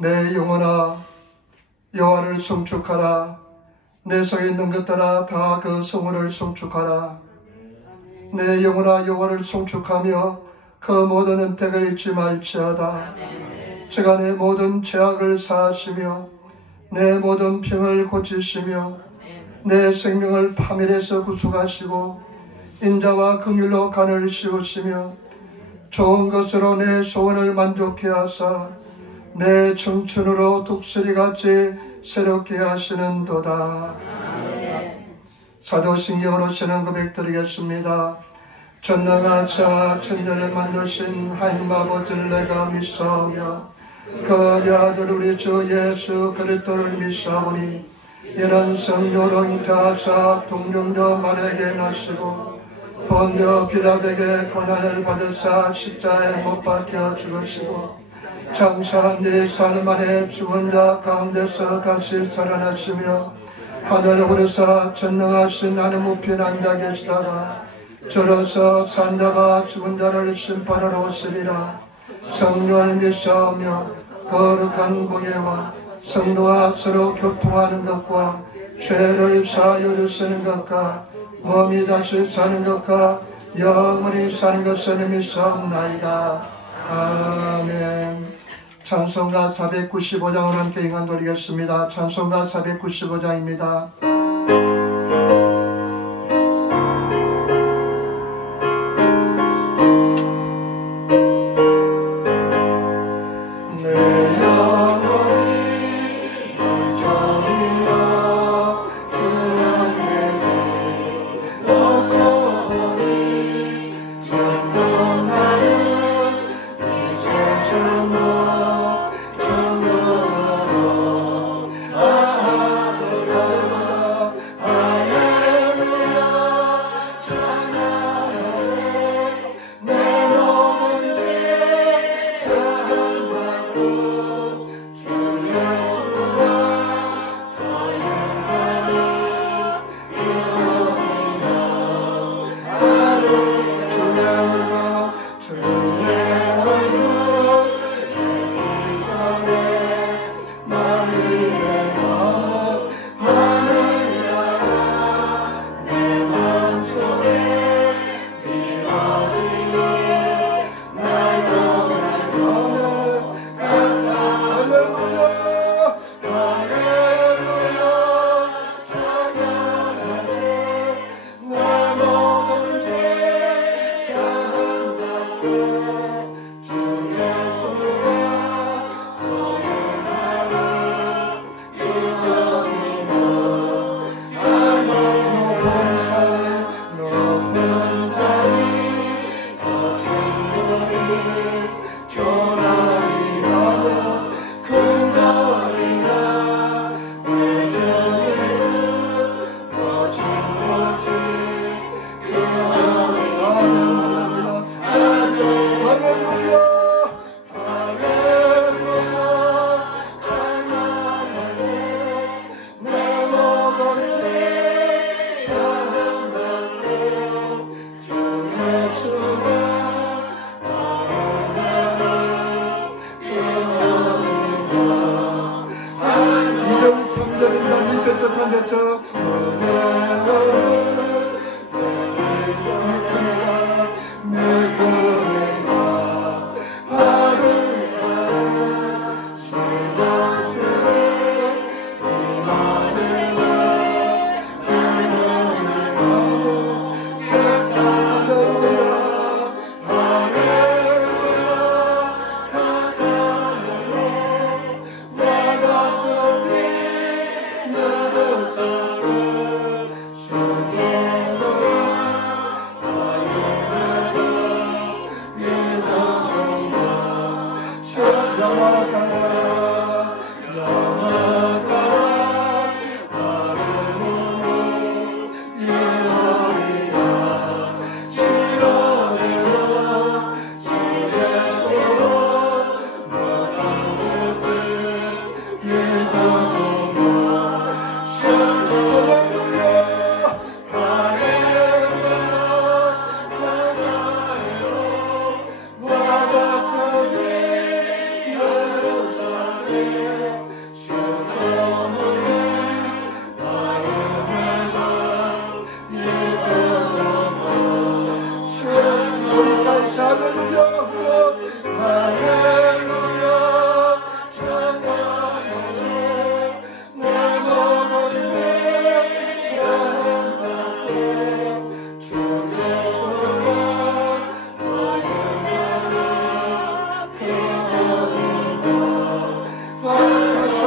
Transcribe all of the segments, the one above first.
내 영혼아 여호와를 송축하라. 내 속에 있는 것들아 다 그 성호를 송축하라. 내 영혼아 여호와를 송축하며 그 모든 은택을 잊지 말지어다. 제가 내 모든 죄악을 사하시며 내 모든 병을 고치시며 내 생명을 파멸에서 구속하시고 인자와 긍휼로 간을 씌우시며 좋은 것으로 내 소원을 만족케 하사 내 청춘으로 독수리같이 새롭게 하시는도다. 사도신경으로 신앙 고백 드리겠습니다. 전능하사 천지를 만드신 하나님 아버지를 내가 믿사오며 그 아들 우리 주 예수 그리스도를 믿사오니 이는 성령으로 잉태하사 동정녀 마리아에게 나시고 본디오 빌라도에게 고난을 받으사 십자가에 못 박혀 죽으시고 장사한 뒤 사흘 만에 죽은 자 가운데서 다시 살아나시며 하늘에 오르사 전능하신 하나님 우편에 앉아 계시다가 저로서 산자와 죽은 자를 심판하러 오시리라. 성령을 믿사오며 거룩한 공예와 성도와 서로 교통하는 것과 죄를 사하여 주시는 것과 몸이 다시 사는 것과 영원히 사는 것을 믿사옵나이다. 아멘. 찬송가 495장을 함께 인간 돌리겠습니다. 찬송가 495장입니다.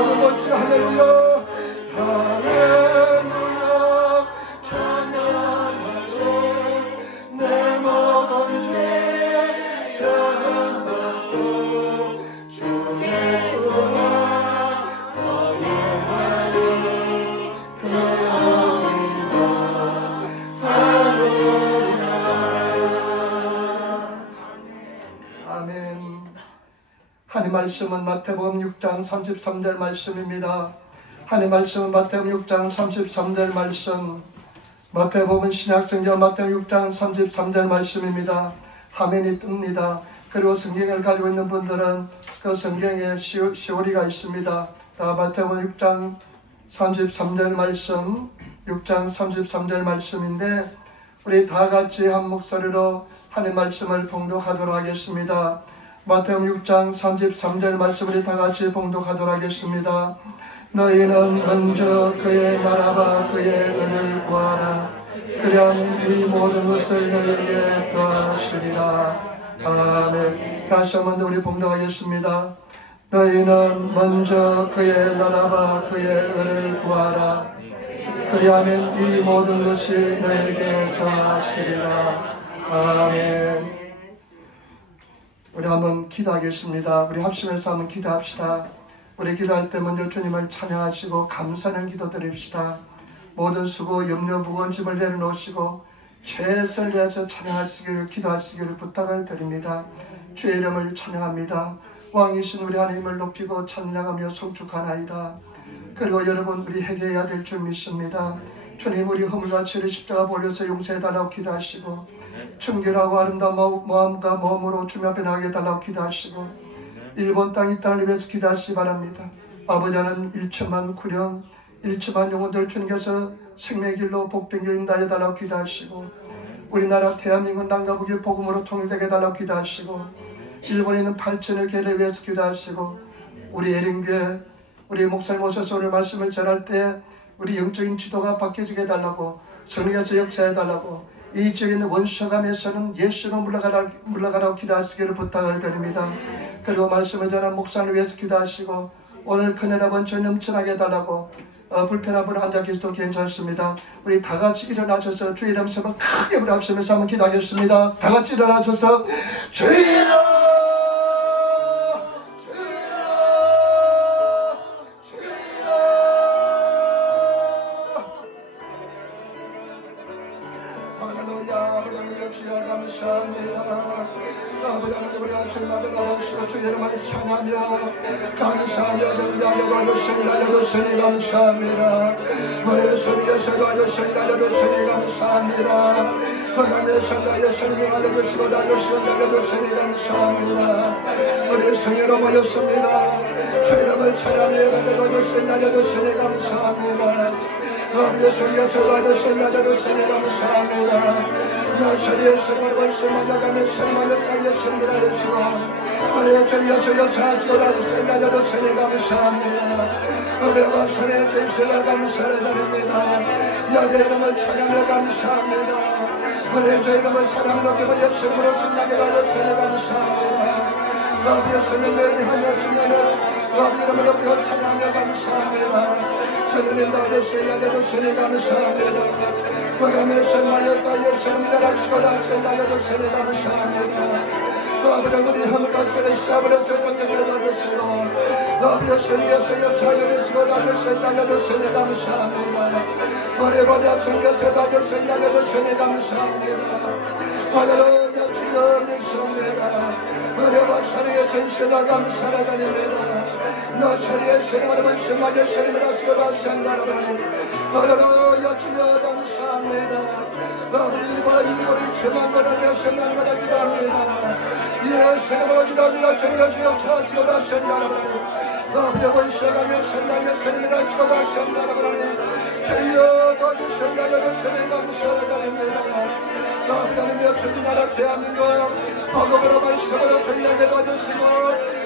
아버지 할렐루야 할렐루야 찬양하세 내 모든 죄 사함받고 주의 수와 다행하는 그 어린아 하루나. 아멘. 하나님 말씀은 마태복음 6장 33절 말씀입니다. 하나님 말씀은 마태복음 6장 33절 말씀, 마태복음 신약성경 마태복음 6장 33절 말씀입니다. 화면이 뜹니다. 그리고 성경을 가지고 있는 분들은 그 성경에 시오리가 있습니다. 마태복음 6장 33절 말씀, 6장 33절 말씀인데 우리 다 같이 한 목소리로 하나님 말씀을 봉독하도록 하겠습니다. 마태복음 6장 33절 말씀 우리 다 같이 봉독하도록 하겠습니다. 너희는 먼저 그의 나라와 그의 은을 구하라. 그리하면 이 모든 것을 너희에게 더하시리라. 아멘. 다시 한번 더 우리 봉독하겠습니다. 너희는 먼저 그의 나라와 그의 은을 구하라. 그리하면 이 모든 것이 너희에게 더하시리라. 아멘. 우리 한번 기도하겠습니다. 우리 합심해서 한번 기도합시다. 우리 기도할 때 먼저 주님을 찬양하시고 감사하는 기도 드립시다. 모든 수고, 염려, 무거운 짐을 내려놓으시고 최선을 다해서 찬양하시기를, 기도하시기를 부탁을 드립니다. 주의 이름을 찬양합니다. 왕이신 우리 하나님을 높이고 찬양하며 송축하나이다. 그리고 여러분, 우리 회개해야 될 줄 믿습니다. 주님, 우리 허물과 죄를 십자가 벌려서 용서해달라고 기도하시고 청결하고 아름다운 마음과 몸으로 주님 앞에 나가게 해달라고 기도하시고 일본 땅 이 땅을 위해서 기도하시기 바랍니다. 아버지 하나님 1천만 구령 1천만 영혼들 주님께서 생명의 길로 복된 길 인도하여 달라고 기도하시고 우리나라 대한민국 남과 북의 복음으로 통일되게 해달라고 기도하시고 일본에 있는 8천의 교회를 위해서 기도하시고 우리 예린교회 우리 목사님 오셔서 오늘 말씀을 전할 때 우리 영적인 지도가 바뀌어지게 해달라고 성령께서 역사해달라고 이 지역에 있는 원수감에서는 예수로 물러가라고 기도하시기를 부탁을 드립니다. 그리고 말씀을 전한 목사님을 위해서 기도하시고 오늘 그네나 번처 넘쳐나게 해달라고 불편한 분 앉아 계셔도 괜찮습니다. 우리 다 같이 일어나셔서 주의 이름 세번 크게 부르시면서 한번 기도하겠습니다. 다 같이 일어나셔서 주여 아버지 하나님 우리가 주님을 나와주시고 주의 이름을 찬양하며 감사하며 경배하며 도와주신 날려주시니 감사합니다. 우리 예수님께서 도와주신 날려주시니 감사합니다. 허감에서 나 예수님을 알려주시고 도와주시고 날려주시니 감사합니다. 우리 성회로 모였습니다. 주의 이름을 찬양하며 도와주신 날려주시니 감사합니다. 아버지 예수님께서 도와주신 날려주시니 감사합니다. 나사리의 생활 말씀하여 가며 생활을 짜여 생기라 예수와 우리 주님께서 역사하시고 나주신 날려주시니 감사합니다. 우리 와선의 진실을 감사를 드립니다. 여기 이름을 찬양하며 감사합니다. 우리 주 이름을 찬양하며 높이고 예수님으로 승리하게 하였으니 감사합니다. 아버지 예수님 너희 하였으면은 아버지 이름을 높이고 찬양하며 감사합니다. 주님 나주신 날려주시니 감사합니다. 그감에 선마였다 예수님 나라시고 나신 날려주시니 감사합니다. 아버지 우리 허물과 죄를 샤버려 적당하게 도와주시고 아버지 예수님께서 역사하여 주시고 나주신 날려주시니 감사합니다. 우리 모두 앞선교체 나주신 날려주시니 감사합니다. 할렐루야 주여 믿습니다. 우리 박사님의 전신과 감사를 드립니다. 나사리의 신임을 말씀하 예수님을 아치고 나신 나라바니 할렐루야 주여 감사합니다. 아버지 일본의 주만 거를 여신난 거라 기도합니다. 예수님으로 기도합니다. 주여 역사하시고 나신 나라바니 아버지 원수가며 신나 예수님을 아치고 나신 나라바니 주여 도와주신 나라를 감사를 드립니다. 아버지 하나님 주님 나라 대한민국 복음으로 말씀으로 정리하게 도와주시고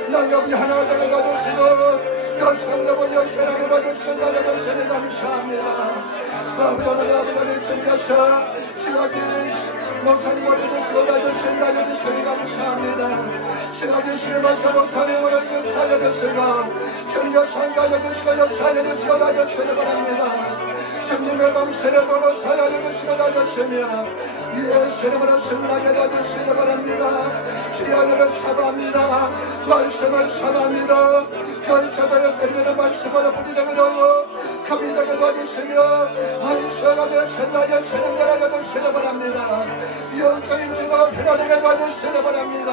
남과 아버지 하나 되게 도와주시고 더 상대보 열쇠하게 도와주시고 나를 감사합니다. 아버지 오늘 아버지 오늘 챙겨서 시각이 목사님 머리 드시고 나주신 나를 주시니 감사합니다. 시각이 심해서 목사님 오늘 역사해 주시고 전혀 상가해 주시고 역사해 주시고 나주시니 바랍니다. 주님의 dom신의 도로 사야해 주시고 나주시며 예수님으로 승리하게 도와주시니 바랍니다. 주의 하늘을 사모합니다. 말씀을 사모합니다. 열차도에 드리는 말씀보다 뿌리되게 도와 갑니다게 도와주시며 안수하며 신나게 신음결하게 도와주시니 바랍니다. 영적인 지도가 편안하게 도와주시니 바랍니다.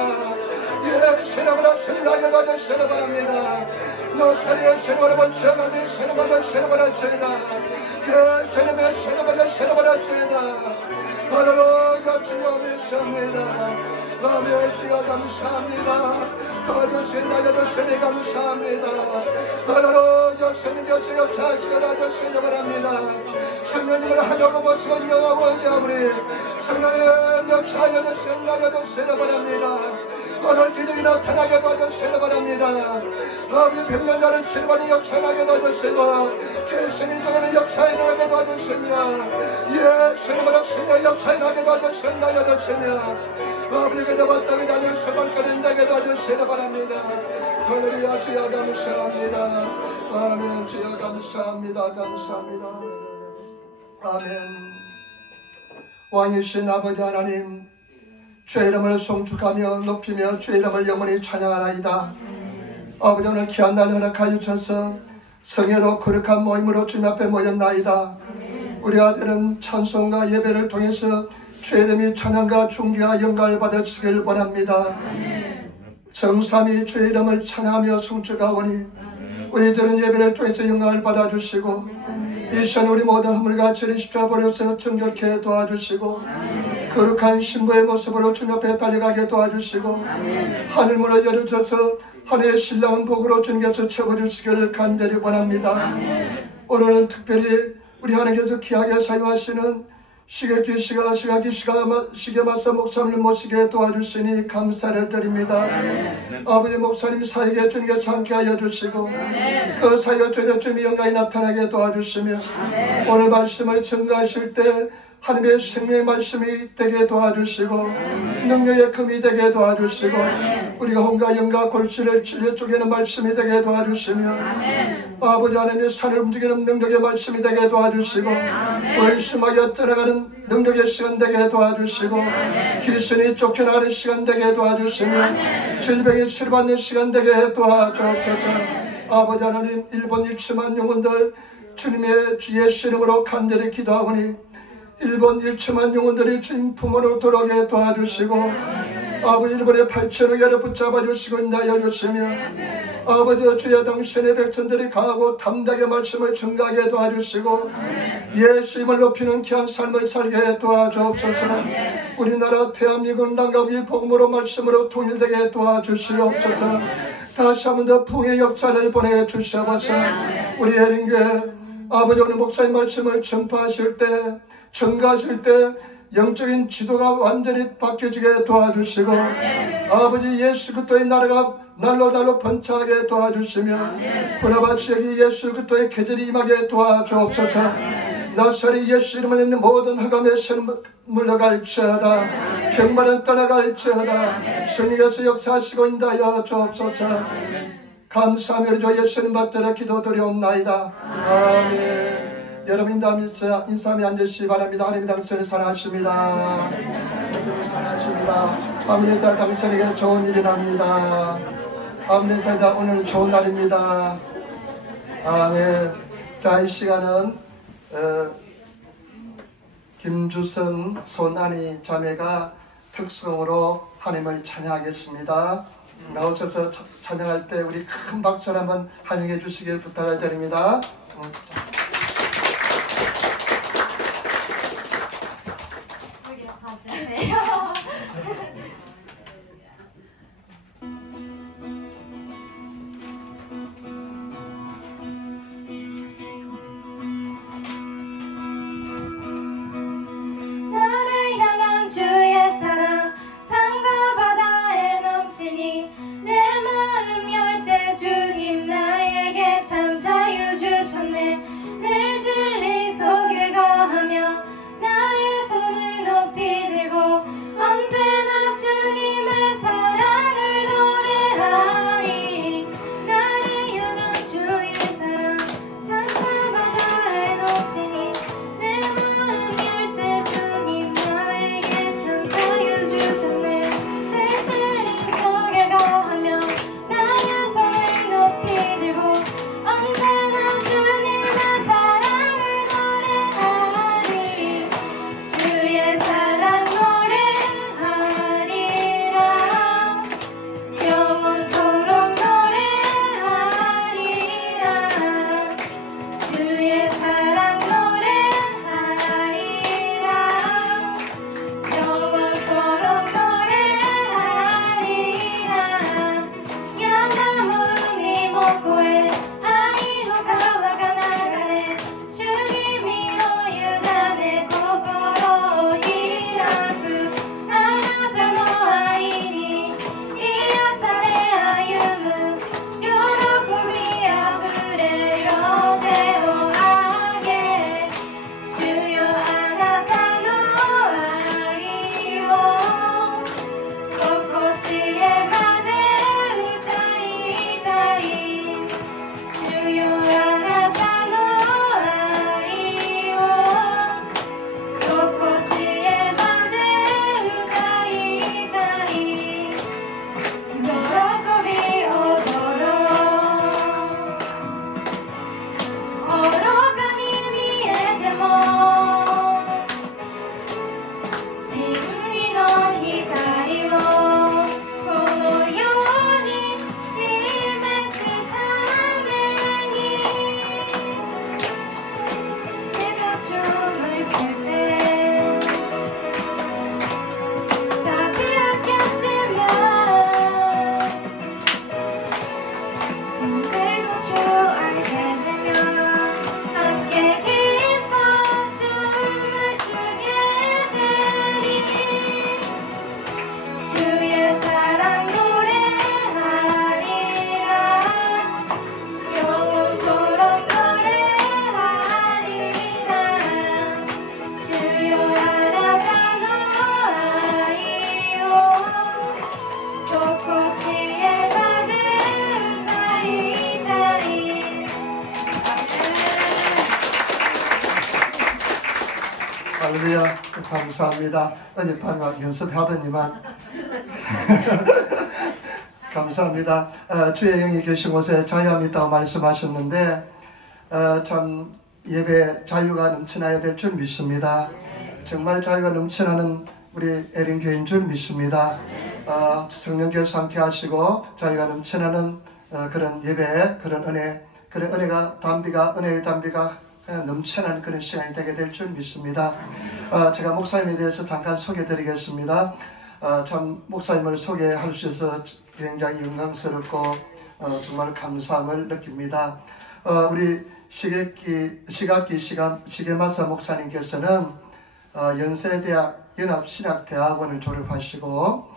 예수님으로 승리하게 도와주시니 바랍니다. 노사리의 신음으로 번쩍하며 신음하여 신음을 하시다. 예수님의 신음하여 신음을 하시다. 할렐루야 주여 믿습니다. 아멘 주여 감사합니다. 도와주신 나여주시니 감사합니다. 할렐루야 주님께서 역사하시고 나주시니 바랍니다. 성령님을 하려고 모시고 영하고 여우리 성령의 역사하여 주신 나여주시니 바랍니다. 오늘 기적이 나타나게 도와주시니 바랍니다. 아버지 병년자는 실반이 역사하게 도와주시고 계신이 동안의 역사에 나게 도와주시며 예수님으로 신의 역사에 나게 도와주시니 나여주시며 아버지 그저 바닥에 다닐 수밖에 나게 도와주시니 바랍니다. 할렐루야 주여 감사합니다. 아멘 주여 감사합니다. 감사합니다. 아멘. 왕이신 아버지 하나님 주의 이름을 송축하며 높이며 주의 이름을 영원히 찬양하나이다. 아버지 오늘 귀한 날 허락하여 주셔서 성회로 거룩한 모임으로 주님 앞에 모였나이다. 우리가 드리는 찬송과 예배를 통해서 주의 이름이 찬양과 존귀와 영광을 받으시길 원합니다. 정삼위 주의 이름을 찬양하며 송축하오니 우리들은 예배를 통해서 영광을 받아주시고 이 시간 우리 모든 허물과 죄를 십자버려서 정결케 도와주시고 거룩한 신부의 모습으로 주님 앞에 달려가게 도와주시고 하늘문을 열어줘서 하늘의 신랑은 복으로 주님께서 채워주시기를 간절히 원합니다. 오늘은 특별히 우리 하나님께서 귀하게 사용하시는 시계 마사 목사님을 모시게 도와주시니 감사를 드립니다. 아버지 목사님 사역에 주님께 참게 하여 주시고 그 사역 중에 주님의 영광이 나타나게 도와주시며 오늘 말씀을 증거하실 때 하나님의 생명의 말씀이 되게 도와주시고 능력의 금이 되게 도와주시고 우리가 혼과 영과 골실을 찔려 쪼개는 말씀이 되게 도와주시며 아버지 하나님의 산을 움직이는 능력의 말씀이 되게 도와주시고 월심하여 들어가는 능력의 시간 되게 도와주시고 귀신이 쫓겨나가는 시간 되게 도와주시며 질병이 치료받는 시간 되게 도와주옵소서. 아버지 하나님 일본 일침한 영혼들 주님의 예수 이름으로 간절히 기도하오니 일본 일침한 영혼들이 주님 품으로 돌아오게 도와주시고 아버지 일본의 8천억 개를 붙잡아 주시고 인하여 주시며 아버지 주여 당신의 백성들이 강하고 담대하게 말씀을 증가하게 도와주시고 예수님을 높이는 귀한 삶을 살게 도와주옵소서. 우리나라 대한민국 땅과 위 복음으로 말씀으로 통일되게 도와주시옵소서. 다시 한번 더 부흥의 역사를 보내주시옵소서. 우리 해린교회 아버지 오늘 목사님 말씀을 전파하실 때 증가하실 때 영적인 지도가 완전히 바뀌어지게 도와주시고 아버지 예수 그리스도의 나라가 날로 번창하게 도와주시며 보나바 지역이 예수 그리스도의 계절이 임하게 도와주옵소서. 나사렛 예수 이름에 있는 모든 흑암의 신은 물러갈지어다. 경만은 떠나갈지어다. 주님께서 역사하시고 인하여 주옵소서. 감사하며 주 예수님 받들어 기도드리옵나이다. 아멘. 여러분 인사하며 앉으시기 바랍니다. 하나님 당신을 사랑하십니다. 당신을 사랑하십니다. 아멘. 자 당신에게 좋은 일이 납니다. 아멘. 사이다 오늘은 좋은 날입니다. 아멘. 자 이 시간은 김주선 손안희 자매가 특성으로 하나님을 찬양하겠습니다. 나오셔서 찬양할 때 우리 큰 박수를 한번 환영해 주시길 부탁을 드립니다. 여기 봐주세요. 나를 향한 주의 사랑 산과 바다에 넘치니 내 마음이 감사합니다. 어젯밤에 막 연습하더니만 감사합니다. 주의 영이 계신 곳에 자유함이 있다고 말씀하셨는데 참 예배 자유가 넘쳐나야 될 줄 믿습니다. 정말 자유가 넘쳐나는 우리 에린 교회인 줄 믿습니다. 성령께서 함께 하시고 자유가 넘쳐나는 그런 예배, 그런 은혜, 그런 은혜의 담비가 넘쳐나는 그런 시간이 되게 될 줄 믿습니다. 제가 목사님에 대해서 잠깐 소개해 드리겠습니다. 참 목사님을 소개할 수 있어서 굉장히 영광스럽고 정말 감사함을 느낍니다. 우리 시계마사 목사님께서는 연세대학 연합신학대학원을 졸업하시고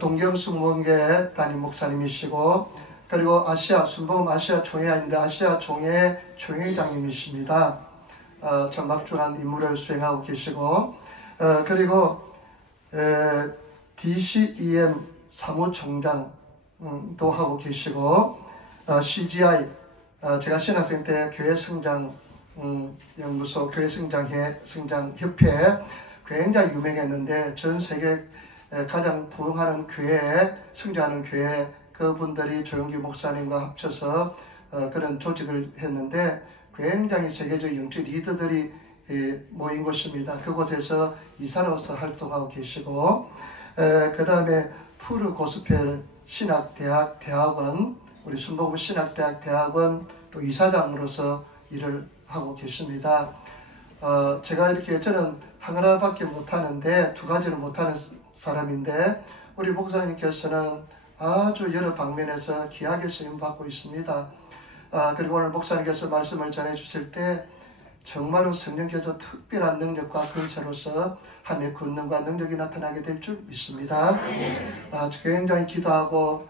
동경순복음교회 담임 목사님이시고 그리고 순복음 아시아 총회인데 아시아 총회 총회장님이십니다. 참 막중한 임무를 수행하고 계시고 그리고 DCEM 사무총장도 하고 계시고 CGI 제가 신학생 때 교회 성장 연구소 교회 성장협회 굉장히 유명했는데 전 세계 가장 부흥하는 교회 성장하는 교회 그분들이 조영기 목사님과 합쳐서 그런 조직을 했는데 굉장히 세계적 영적 리더들이 모인 곳입니다. 그곳에서 이사로서 활동하고 계시고 그 다음에 푸르 고스펠 신학대학 대학원 우리 순복음 신학대학 대학원 또 이사장으로서 일을 하고 계십니다. 제가 이렇게 저는 하나밖에 못하는데 두 가지를 못하는 사람인데 우리 목사님께서는 아주 여러 방면에서 귀하게 쓰임받고 있습니다. 그리고 오늘 목사님께서 말씀을 전해 주실 때 정말로 성령께서 특별한 능력과 근세로서 하나님의 권능과 능력이 나타나게 될 줄 믿습니다. 굉장히 기도하고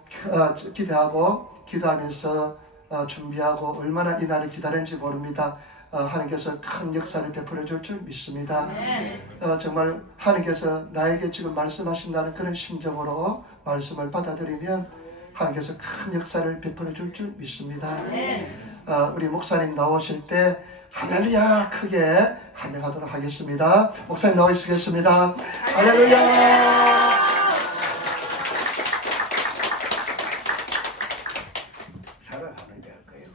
기도하면서 준비하고 얼마나 이 날을 기다렸는지 모릅니다. 하나님께서 큰 역사를 베풀어 줄 줄 믿습니다. 정말 하나님께서 나에게 지금 말씀하신다는 그런 심정으로 말씀을 받아들이면 하나님께서 큰 역사를 베풀어 줄 줄 믿습니다. 우리 목사님 나오실 때 할렐루야 크게 환영하도록 하겠습니다. 목사님 나오시겠습니다. 할렐루야. 살아가는 게 할 거예요.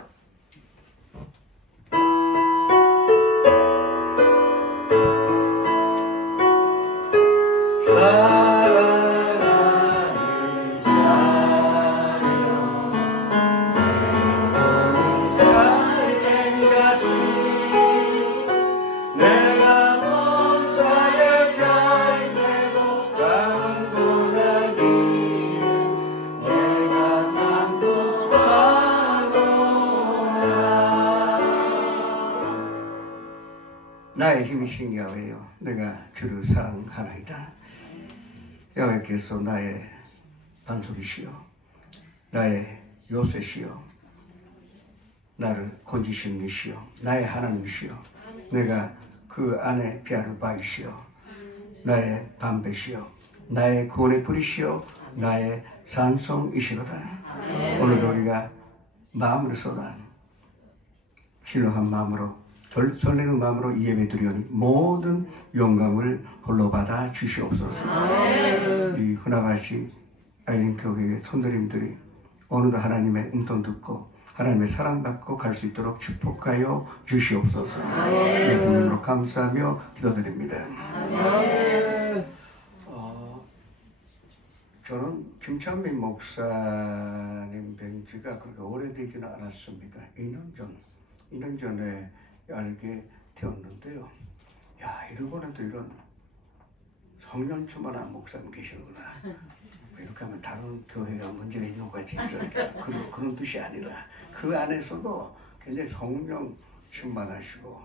나의 힘이신 야훼여 내가 주를 사랑하나이다. 야훼께서 나의 반석이시여 나의 요새시여 나를 건지시는 이시여 나의 하나님이시여 내가 그 안에 피할 바이시여 나의 반배시여 나의 구원의 불이시여 나의 산성이시로다. 오늘도 우리가 마음을 쏟아 신령한 마음으로 덜 설레는 마음으로 이 예배 드리오니 모든 영광을 홀로 받아 주시옵소서. 이 흔하바시 아이린 교회의 손들림들이 오늘도 하나님의 음성 듣고 하나님의 사랑받고 갈 수 있도록 축복하여 주시옵소서. 예수님으로 감사하며 기도드립니다. 저는 김찬민 목사님 뵌 지가 그렇게 오래되지는 않았습니다. 2년 전에 알게 되었는데요. 야, 이러고는 이런 성년초만한 목사님 계시는구나. 이렇게 하면 다른 교회가 문제가 있는 것 같이 그런 뜻이 아니라 그 안에서도 굉장히 성령 충만하시고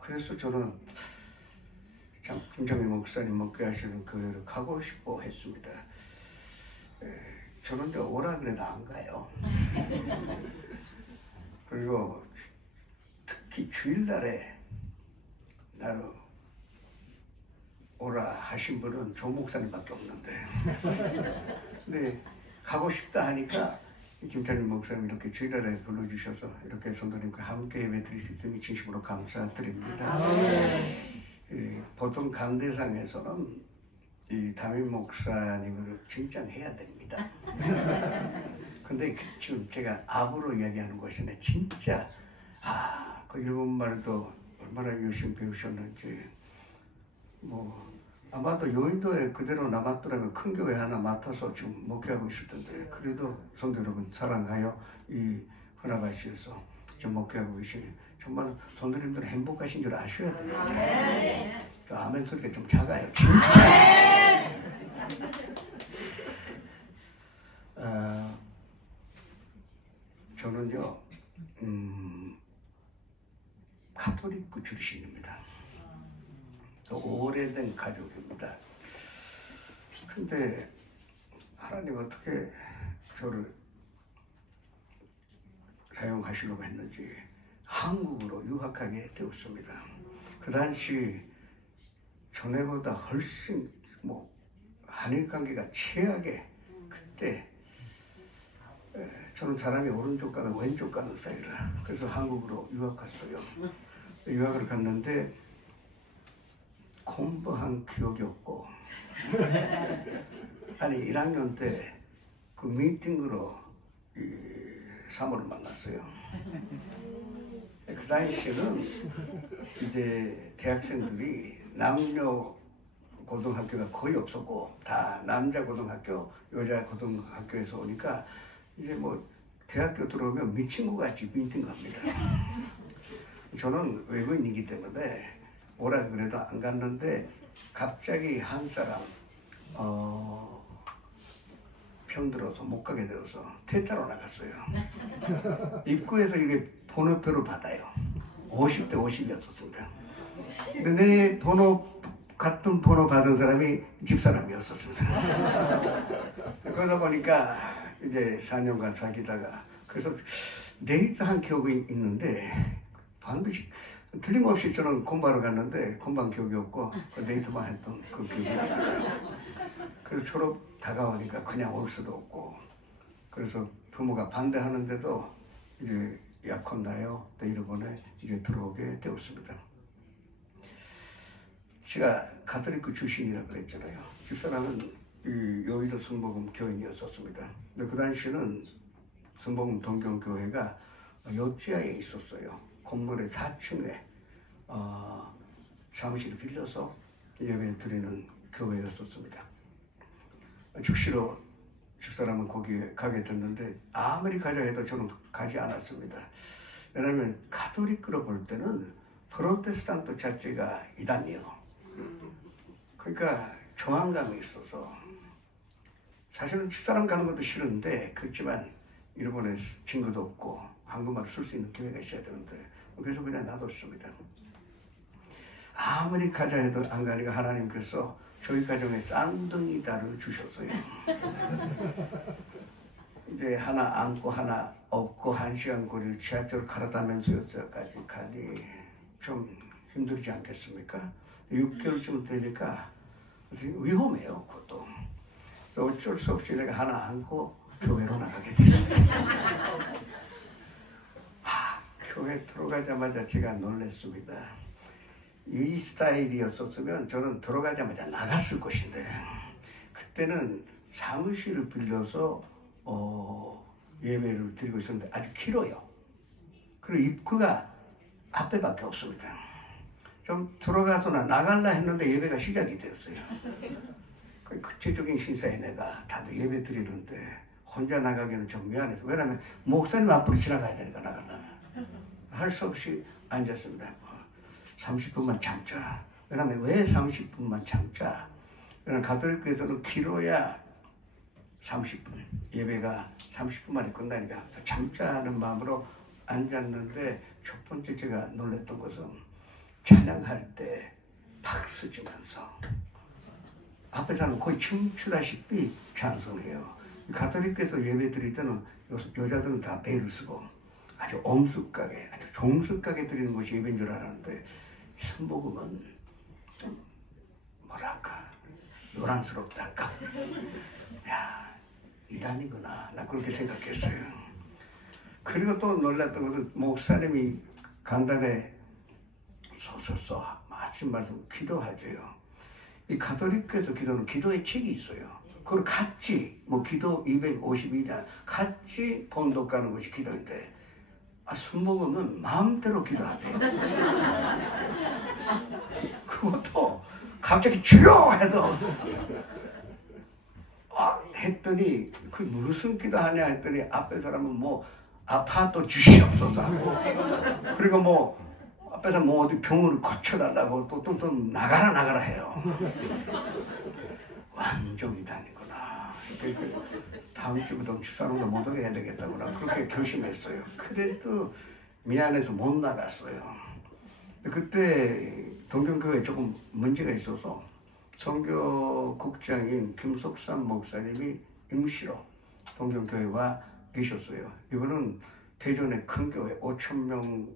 그래서 저는 참 김정희 목사님 목회하시는 교회를 가고 싶어 했습니다. 저는 이제 오라 그래도 안 가요. 그리고 특히 주일날에 나를 오라 하신 분은 조 목사님밖에 없는데 근데 가고 싶다 하니까 김찬일 목사님 이렇게 주일날에 불러주셔서 이렇게 성도님과 함께 예배 드릴 수 있으니 진심으로 감사드립니다. 보통 강대상에서는 이 담임 목사님을 칭찬해야 됩니다. 근데 지금 제가 압으로 이야기하는 것이네. 진짜 그 일본말도 얼마나 열심히 배우셨는지 뭐 아마도 여의도에 그대로 남았더라면 큰 교회 하나 맡아서 지금 목회하고 있을 텐데 그래도 성도 여러분 사랑하여 이 흔하바시에서 지금 목회하고 계시니 정말 성도님들 행복하신 줄 아셔야 됩니다. 저 아멘 소리가 좀 작아요. 진짜. 저는요 가톨릭 출신입니다. 오래된 가족입니다. 근데 하나님 어떻게 저를 사용하시려고 했는지 한국으로 유학하게 되었습니다. 그 당시 전에보다 훨씬 한일 관계가 최악의 그때 저는 사람이 오른쪽 가면 왼쪽 가는 스타일이라 그래서 한국으로 유학 갔어요. 유학을 갔는데 공부한 기억이 없고 아니 1학년 때 그 미팅으로 이 사모를 만났어요. 그 당시에는 이제 대학생들이 남녀 고등학교가 거의 없었고 다 남자 고등학교, 여자 고등학교에서 오니까 이제 대학교 들어오면 미친 것 같이 미팅 갑니다. 저는 외국인이기 때문에 오라 그래도 안 갔는데 갑자기 한 사람 편들어서 못 가게 되어서 퇴짜로 나갔어요. 입구에서 이게 번호표를 받아요. 50대 50이었었습니다. 근데 내 같은 번호 받은 사람이 집사람이었었습니다. 그러다 보니까 이제 4년간 사귀다가 그래서 데이트한 기억이 있는데 반드시 틀림없이 저는 공부하러 갔는데 공부한 기억이 없고 그 데이트만 했던 그 기억이 납니다. 그래서 졸업 다가오니까 그냥 올 수도 없고 그래서 부모가 반대하는데도 이제 약혼나요 또 일본에 이제 들어오게 되었습니다. 제가 가톨릭 출신이라고 그랬잖아요. 집사람은 이 여의도 순복음 교인이었었습니다. 근데 그 당시에는 순복음 동경교회가 여지야에 있었어요. 건물의 4층에 사무실을 빌려서 예배 드리는 교회였었습니다. 즉시로 집사람은 거기에 가게 됐는데 아무리 가자 해도 저는 가지 않았습니다. 왜냐하면 가톨릭으로 볼 때는 프로테스탄트 자체가 이단이요. 그러니까 저항감이 있어서 사실은 집사람 가는 것도 싫은데 그렇지만 일본에 친구도 없고 한국말 쓸 수 있는 기회가 있어야 되는데 그래서 그냥 놔뒀습니다. 아무리 가자 해도 안 가니까 하나님께서 저희 가정에 쌍둥이다를 주셨어요. 이제 하나 안고 하나 업고 1시간 거리를 지하철 갈아타면서 여기까지 가니 좀 힘들지 않겠습니까? 6개월쯤 되니까 위험해요, 그것도. 그래서 어쩔 수 없이 내가 하나 안고 교회로 나가게 됐습니다. 교회 들어가자마자 제가 놀랐습니다. 이 스타일이었었으면 저는 들어가자마자 나갔을 것인데 그때는 사무실을 빌려서 예배를 드리고 있었는데 아주 길어요. 그리고 입구가 앞에밖에 없습니다. 좀 들어가서나 나갈라 했는데 예배가 시작이 됐어요. 그 구체적인 신사에 내가 다들 예배 드리는데 혼자 나가기는 좀 미안해서 왜냐하면 목사님 앞으로 지나가야 되니까 나가려면 할 수 없이 앉았습니다. 30분만 참자. 왜냐하면 왜 30분만 참자? 왜냐하면 가톨릭교에서는 길어야 30분 예배가 30분 만에 끝나니까 참자는 마음으로 앉았는데 첫 번째 제가 놀랐던 것은 찬양할 때 박수 치면서 앞에 사람 거의 춤추다시피 찬송해요. 가톨릭교에서 예배 드릴 때는 여자들은 다 베일을 쓰고 아주 엄숙하게 아주 종숙하게 드리는 것이 예배인 줄 알았는데 순복음은 뭐랄까 요란스럽달까 야 이단이구나. 나 그렇게 생각했어요. 그리고 또 놀랐던 것은 목사님이 간단에 소소소 말씀 기도하죠요. 이 가톨릭교에서 기도는 기도의 책이 있어요. 그걸 같이 기도 252장 같이 봉독하는 것이 기도인데 술 먹으면 마음대로 기도하대요. 그것도 갑자기 주여 해서 했더니 그 무슨 기도하냐 했더니 앞에 사람은 아파도 주시옵소서 하고 그리고 앞에서 어디 병원을 고쳐달라고 또 나가라 해요. 완전 이단이구나. 다음 주부터 집사람도 못 오게 해야 되겠다구나. 그렇게 결심했어요. 그래도 미안해서 못 나갔어요. 그때 동경교회에 조금 문제가 있어서 선교국장인 김석삼 목사님이 임시로 동경교회와 계셨어요. 이분은 대전의 큰 교회 5,000명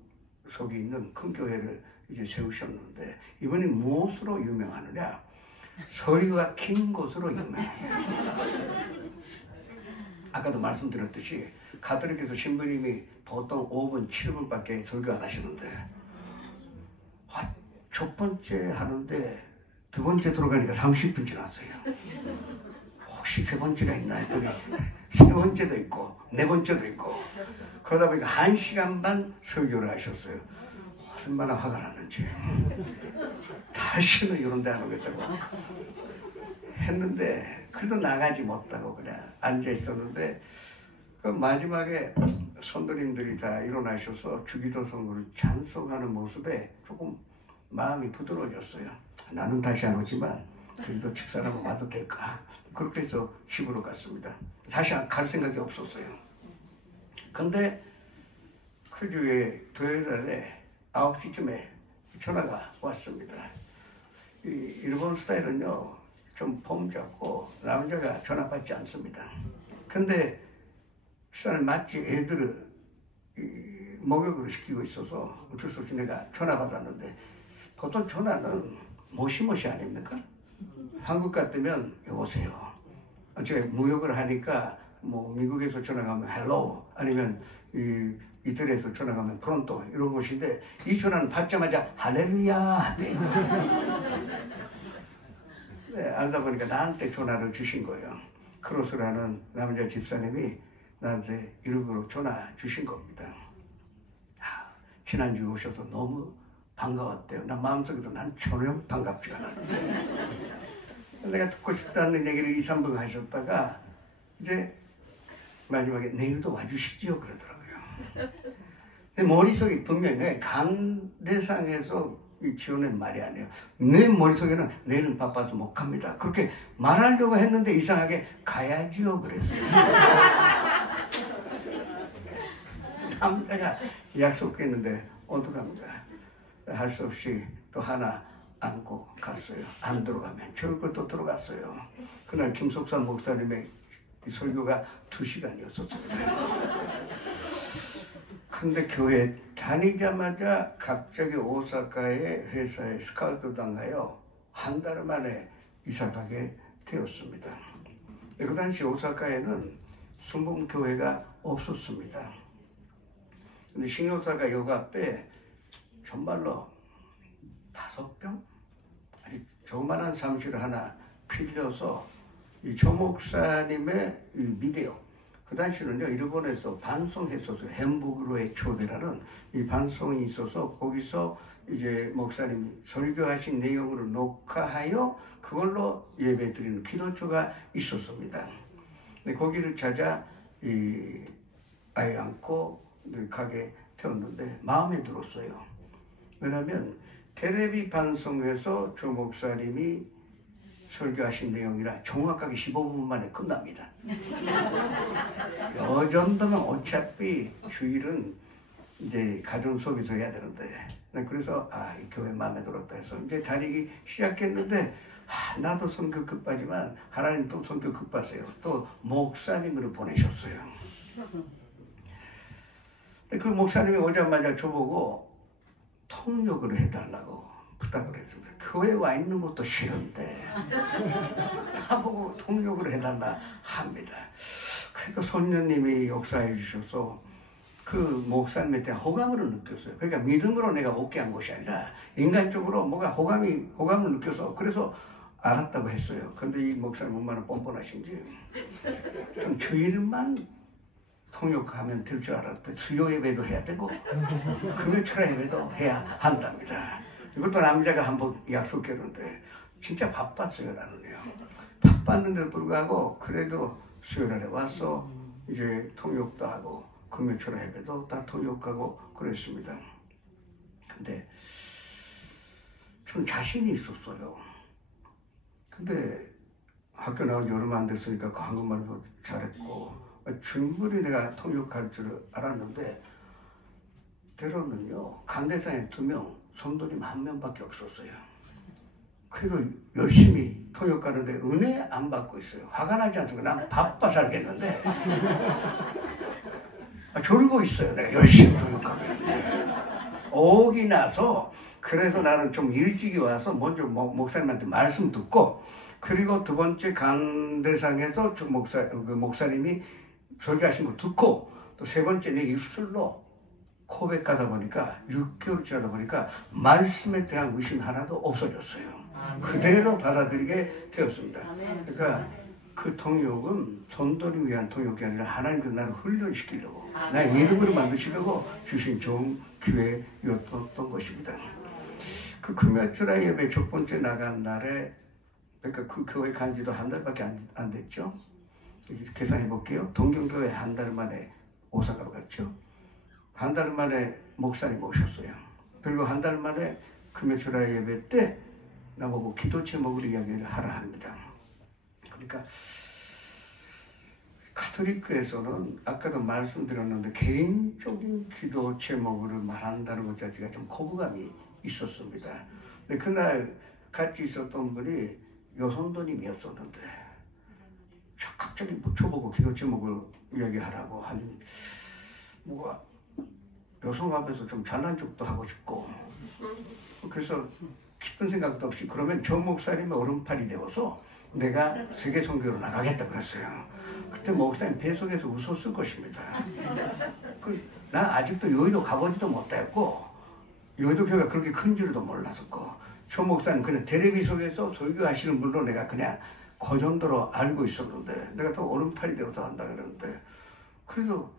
속에 있는 큰 교회를 이제 세우셨는데 이분이 무엇으로 유명하느냐? 소리가 긴 것으로 유명해요. 아까도 말씀드렸듯이 가톨릭에서 신부님이 보통 5분, 7분밖에 설교 안 하시는데 첫 번째 하는데 두 번째 들어가니까 30분 지났어요. 혹시 세 번째가 있나 했더니 세 번째도 있고 네 번째도 있고 그러다 보니까 1시간 반 설교를 하셨어요. 얼마나 화가 났는지. 다시는 이런 데 안 오겠다고 했는데 그래도 나가지 못하고 그냥 앉아 있었는데 그 마지막에 선도님들이 다 일어나셔서 주기도 선거를 찬송하는 모습에 조금 마음이 부드러워졌어요. 나는 다시 안 오지만 그래도 집사람은 와도 될까? 그렇게 해서 집으로 갔습니다. 다시 갈 생각이 없었어요. 근데 그 주에 토요일 날에 9시쯤에 전화가 왔습니다. 이 일본 스타일은요, 좀 폼 잡고 남자가 전화 받지 않습니다. 근데 집사람 마치 애들을 목욕을 시키고 있어서 어쩔 수 없이 내가 전화 받았는데 보통 전화는 모시모시 아닙니까? 한국 같으면 여보세요. 제가 무역을 하니까 미국에서 전화 가면 헬로 아니면 이태리에서 전화 가면 프론토 이런 곳인데 이 전화는 받자마자 할렐루야 하대요. 네, 알다 보니까 나한테 전화를 주신 거예요. 크로스라는 남자 집사님이 나한테 일부러 전화 주신 겁니다. 지난주에 오셔서 너무 반가웠대요. 난 마음속에도 난 전혀 반갑지가 않았는데 내가 듣고 싶다는 얘기를 2, 3분 하셨다가 이제 마지막에 내일도 와주시지요 그러더라고요. 내 머릿속에 분명히 간대상에서 지어낸 말이 아니에요. 내 머릿속에는 내일은 바빠서 못 갑니다. 그렇게 말하려고 했는데 이상하게 가야지요 그랬어요. 남자가 약속했는데 어떡합니까? 할 수 없이 또 하나 안고 갔어요. 안 들어가면 저걸 또 들어갔어요. 그날 김석삼 목사님의 설교가 2시간이었었습니다. 근데 교회 다니자마자 갑자기 오사카의 회사에 스카우트 당하여 한 달 만에 이사 가게 되었습니다. 그 당시 오사카에는 순복음교회가 없었습니다. 근데 신효사가 역 앞에 정말로 5병? 아주 조그만한 사무실을 하나 빌려서 이 조 목사님의 이 미디어 그 당시는요 일본에서 반송했었어요. 햄버그로의 초대라는 이 반송이 있어서 거기서 이제 목사님이 설교하신 내용으로 녹화하여 그걸로 예배 드리는 기도처가 있었습니다. 근데 거기를 찾아 아이 안고 가게 되었는데 마음에 들었어요. 왜냐하면 텔레비 방송에서 조 목사님이 설교하신 내용이라 정확하게 15분 만에 끝납니다. 이 정도면 어차피 주일은 이제 가정 수업에서 해야 되는데 그래서 이 교회 마음에 들었다 해서 이제 다니기 시작했는데 나도 성교 급하지만 하나님 또 성교 급하세요. 또 목사님으로 보내셨어요. 그 목사님이 오자마자 저보고 통역을 해달라고 부탁을 했습니다. 교회 와 있는 것도 싫은데 나보고 통역을 해달라 합니다. 그래도 손녀님이 역사해 주셔서 그 목사님에 대한 호감을 느꼈어요. 그러니까 믿음으로 내가 오게 한 것이 아니라 인간적으로 뭐가 호감을 느껴서 그래서 알았다고 했어요. 근데 이 목사님 얼마나 뻔뻔하신지 좀 주일만 통역하면 될 줄 알았대. 주요 예배도 해야 되고 금요철 예배도 해야 한답니다. 이것도 남자가 한번 약속했는데 진짜 바빴어요. 나는요. 바빴는데도 불구하고 그래도 수요일에 와서 이제 통역도 하고 금요철 예배도 다 통역하고 그랬습니다. 근데 좀 자신이 있었어요. 근데 학교 나온 지 얼마 안 됐으니까 그 한국말도 잘했고 충분히 내가 통역할 줄 알았는데 때로는요 강대상에 2명, 성도님 1명밖에 없었어요. 그래도 열심히 통역하는데 은혜 안 받고 있어요. 화가 나지 않습니까? 난 바빠 살겠는데 졸고 있어요. 내가 열심히 통역하고 있는데 오기 나서 그래서 나는 좀 일찍이 와서 먼저 목사님한테 말씀 듣고 그리고 2번째 강대상에서 그 목사님이 설교하신 거 듣고 또 3번째 내 입술로 고백하다 보니까 6개월 지나다 보니까 말씀에 대한 의심 하나도 없어졌어요. 그대로 받아들이게 되었습니다. 그러니까 그 통역은 전도를 위한 통역이 아니라 하나님께서 나를 훈련시키려고 나의 이름으로 만드시려고 주신 좋은 기회였던 것입니다. 그 금요철 예배 첫 번째 나간 날에 그러니까 그 교회 간 지도 한 달밖에 안 됐죠. 계산해 볼게요. 동경교회 한 달 만에 오사카로 갔죠. 한 달 만에 목사님 오셨어요. 그리고 한 달 만에 금요철 예배 때 나보고 기도 제목을 이야기를 하라 합니다. 그러니까 가톨릭교에서는 아까도 말씀드렸는데 개인적인 기도 제목을 말한다는 것 자체가 좀 거부감이 있었습니다. 근데 그날 같이 있었던 분이 여성도님이었었는데 갑자기 저보고 기도 제목을 이야기하라고 하니 뭐가 여성 앞에서 좀 잘난 척도 하고 싶고 그래서 깊은 생각도 없이 그러면 저 목사님의 오른팔이 되어서 내가 세계 선교로 나가겠다 그랬어요. 그때 목사님 배속에서 웃었을 것입니다. 난 아직도 여의도 가보지도 못했고 여의도 교회가 그렇게 큰 줄도 몰랐었고 저 목사님 그냥 텔레비 속에서 설교하시는 분로 내가 그냥 그 정도로 알고 있었는데 내가 또 오른팔이 되어서 한다 그러는데 그래도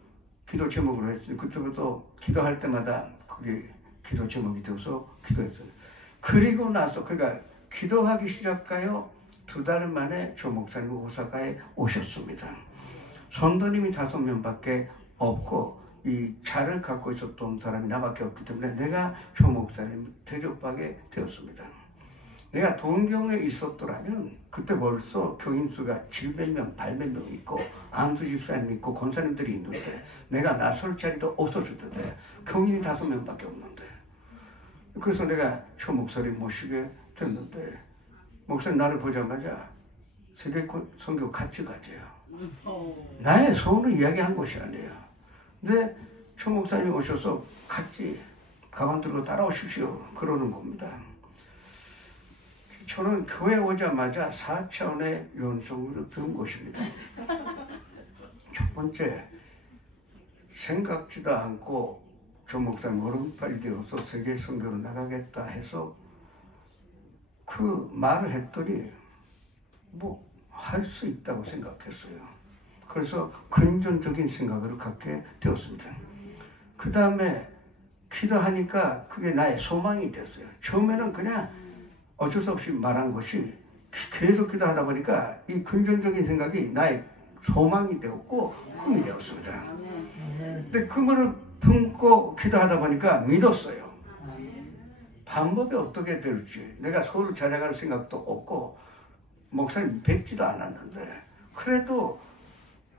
기도 제목으로 했어요. 그때부터 기도할 때마다 그게 기도 제목이 되어서 기도했어요. 그리고 나서 그러니까 기도하기 시작하여 2달 만에 조 목사님 오사카에 오셨습니다. 성도님이 5명밖에 없고 이 차를 갖고 있었던 사람이 나밖에 없기 때문에 내가 조 목사님 대접하게 되었습니다. 내가 동경에 있었더라면 그때 벌써 교인 수가 700명, 800명 있고 안수 집사님 있고 권사님들이 있는데 내가 나설 자리도 없었을 텐데 교인이 5명밖에 없는데 그래서 내가 조 목사님 모시게 됐는데 목사님 나를 보자마자 세계 선교 같이 가재요. 나의 소원을 이야기한 것이 아니에요. 근데 조 목사님 오셔서 같이 가방 들고 따라오십시오. 그러는 겁니다. 저는 교회 오자마자 4차원의 연속으로 배운 것입니다. 첫 번째, 생각지도 않고 조 목사님 오른팔이 되어서 세계 선교로 나가겠다 해서 그 말을 했더니 뭐 할 수 있다고 생각했어요. 그래서 긍정적인 생각을 갖게 되었습니다. 그 다음에 기도하니까 그게 나의 소망이 됐어요. 처음에는 그냥 어쩔 수 없이 말한 것이 계속 기도하다 보니까 이 긍정적인 생각이 나의 소망이 되었고 꿈이 되었습니다. 근데 꿈을 품고 기도하다 보니까 믿었어요. 방법이 어떻게 될지 내가 서울 찾아갈 생각도 없고 목사님 뵙지도 않았는데 그래도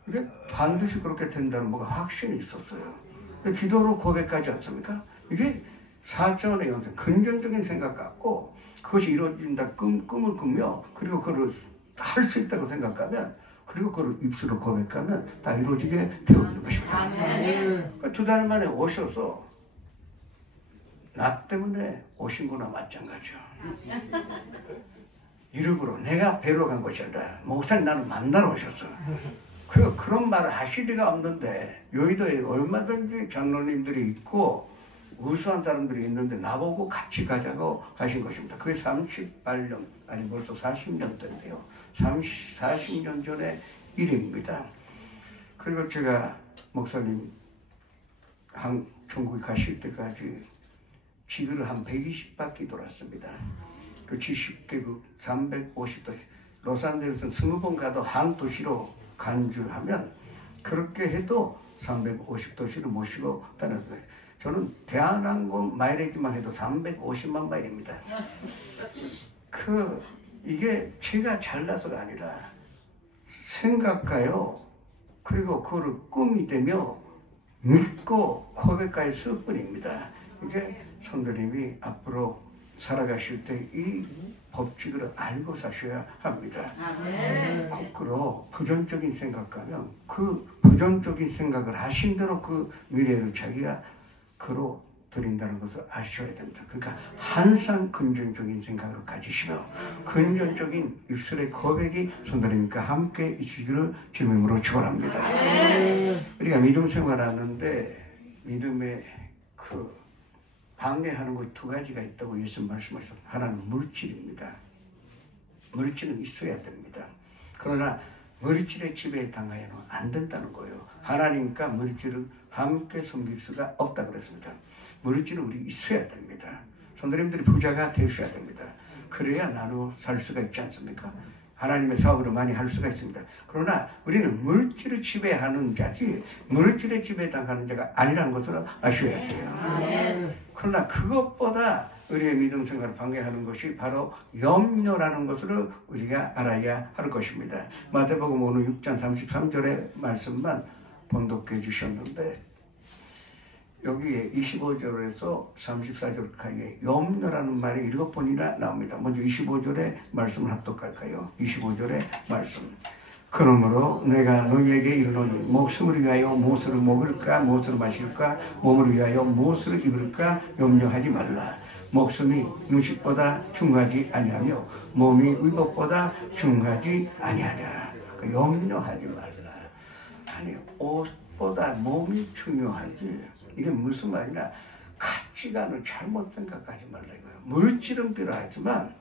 이게 반드시 그렇게 된다는 뭐가 확신이 있었어요. 근데 기도로 고백하지 않습니까? 이게 4차원의 연속 긍정적인 생각 같고 그것이 이루어진다 꿈을 꾸며 그리고 그걸 할 수 있다고 생각하면 그리고 그걸 입술로 고백하면 다 이루어지게 되어 있는 것입니다. 그러니까 2달 만에 오셔서 나 때문에 오신 거나 마찬가지요. 일부러 내가 뵈러 간 것이 아니라 목사님 나를 만나러 오셨어. 그런 말을 하실 리가 없는데 여의도에 얼마든지 장로님들이 있고 우수한 사람들이 있는데 나보고 같이 가자고 하신 것입니다. 그게 38년 아니 벌써 40년 된데요. 40년 전의 일입니다. 그리고 제가 목사님 전국에 가실 때까지 지구를 한 120바퀴 돌았습니다. 그 70개국 350도시 로산젤레스는 20번 가도 한 도시로 간주하면 그렇게 해도 350도시를 모시고 다녔어요. 저는 대한항공 마일리지만 해도 350만 마일입니다. 이게 제가 잘나서가 아니라 생각가요. 그리고 그거를 꿈이 되며 믿고 고백할 뿐입니다. 이제 성도님이 앞으로 살아가실 때 이 법칙을 알고 사셔야 합니다. 거꾸로 부정적인 생각하면 그 부정적인 생각을 하신 대로 그 미래를 자기가 걸어 드린다는 것을 아셔야 됩니다. 그러니까 항상 긍정적인 생각을 가지시며 긍정적인 입술의 고백이 성도님과 함께 있으기를 주님으로 축원합니다. 우리가 믿음 생활하는데 믿음의 방해하는 것 두 가지가 있다고 예수님 말씀하셨습니다. 하나는 물질입니다. 물질은 있어야 됩니다. 그러나 물질의 지배에 당하여는 안 된다는 거예요. 하나님과 물질을 함께 섬길 수가 없다 그랬습니다. 물질은 우리 있어야 됩니다. 성도님들이 부자가 되셔야 됩니다. 그래야 나눠 살 수가 있지 않습니까? 하나님의 사업으로 많이 할 수가 있습니다. 그러나 우리는 물질을 지배하는 자지 물질의 지배에 당하는 자가 아니라는 것을 아셔야 돼요. 그러나 그것보다 우리의 믿음 생활을 방해하는 것이 바로 염려라는 것을 우리가 알아야 할 것입니다. 마태복음 오늘 6장 33절의 말씀만 번독해 주셨는데 여기에 25절에서 34절까지 염려라는 말이 7번이나 나옵니다. 먼저 25절의 말씀을 합독할까요? 25절의 말씀. 그러므로 내가 너희에게 이르노니 목숨을 위하여 무엇을 먹을까 무엇을 마실까 몸을 위하여 무엇을 입을까 염려하지 말라. 목숨이 음식보다 중하지 아니하며 몸이 의복보다 중하지 아니하냐. 그러니까 염려하지 말라. 아니 옷보다 몸이 중요하지. 이게 무슨 말이냐. 가치관을 잘못 생각하지 말라 이거예요. 물질은 필요하지만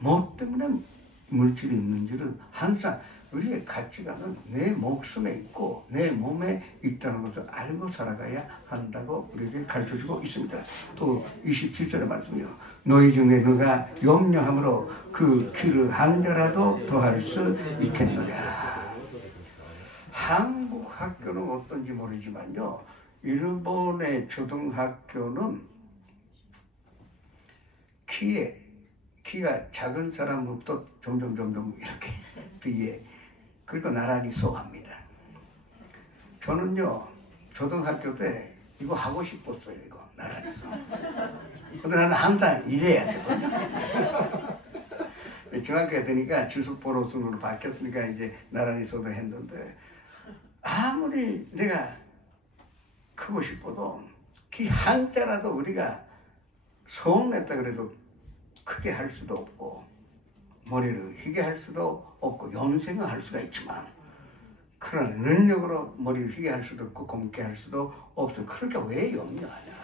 뭐 때문에 물질이 있는지를 항상 우리의 가치관은 내 목숨에 있고 내 몸에 있다는 것을 알고 살아가야 한다고 우리에게 가르쳐주고 있습니다. 또 27절의 말씀이요. 너희 중에 누가 염려함으로 그 길을 한 자라도 더할 수 있겠느냐. 한국 학교는 어떤지 모르지만요. 일본의 초등학교는 키가 작은 사람부터 점점 이렇게 뒤에 그리고 나란히 서합니다. 저는요 초등학교 때 이거 하고 싶었어요. 이거 나란히 서. 근데 나는 항상 이래야 되거든요. 중학교에 되니까 주석번호 순으로 바뀌었으니까 이제 나란히 서도 했는데 아무리 내가 크고 싶어도 키 한자라도 우리가 소원냈다 그래도 크게 할 수도 없고 머리를 희게 할 수도 없고 염색을 할 수가 있지만 그런 능력으로 머리를 희게 할 수도 없고 검게 할 수도 없어요. 그러니까 왜 염려하냐.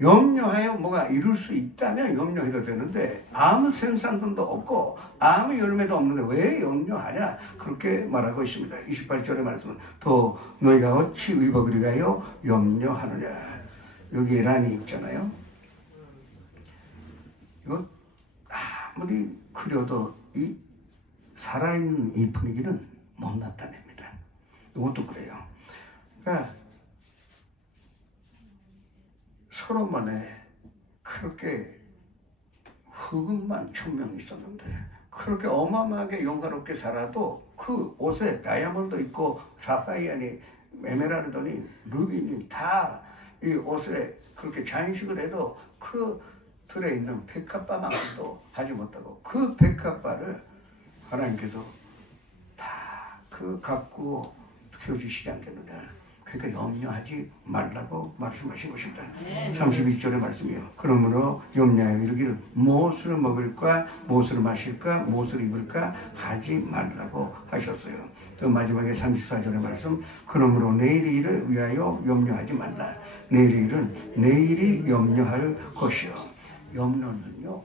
염려하여 뭐가 이룰 수 있다면 염려해도 되는데 아무 생산성도 없고 아무 열매도 없는데 왜 염려하냐 그렇게 말하고 있습니다. 28절의 말씀은 또 너희가 어찌 의복을 위하여 염려하느냐. 여기에 란이 있잖아요. 이거 아무리 그려도 이 살아있는 이 분위기는 못 나타냅니다. 이것도 그래요. 그러니까 서로만에 그렇게 흑은만 1000명이 있었는데 그렇게 어마어마하게 영화롭게 살아도 그 옷에 다이아몬드 있고 사파이어니 에메랄드니 루비니 다 이 옷에 그렇게 장식을 해도 그 들에 있는 백합바만큼도 하지 못하고 그 백합바를 하나님께서 다 그 가꾸어 키워주시지 않겠느냐. 그러니까 염려하지 말라고 말씀하신 것입니다. 32절의 말씀이요. 그러므로 염려하여 이르기를 무엇을 먹을까, 무엇을 마실까, 무엇을 입을까 하지 말라고 하셨어요. 또 마지막에 34절의 말씀, 그러므로 내일의 일을 위하여 염려하지 말라. 내일의 일은 내일이 염려할 것이요. 염려는요,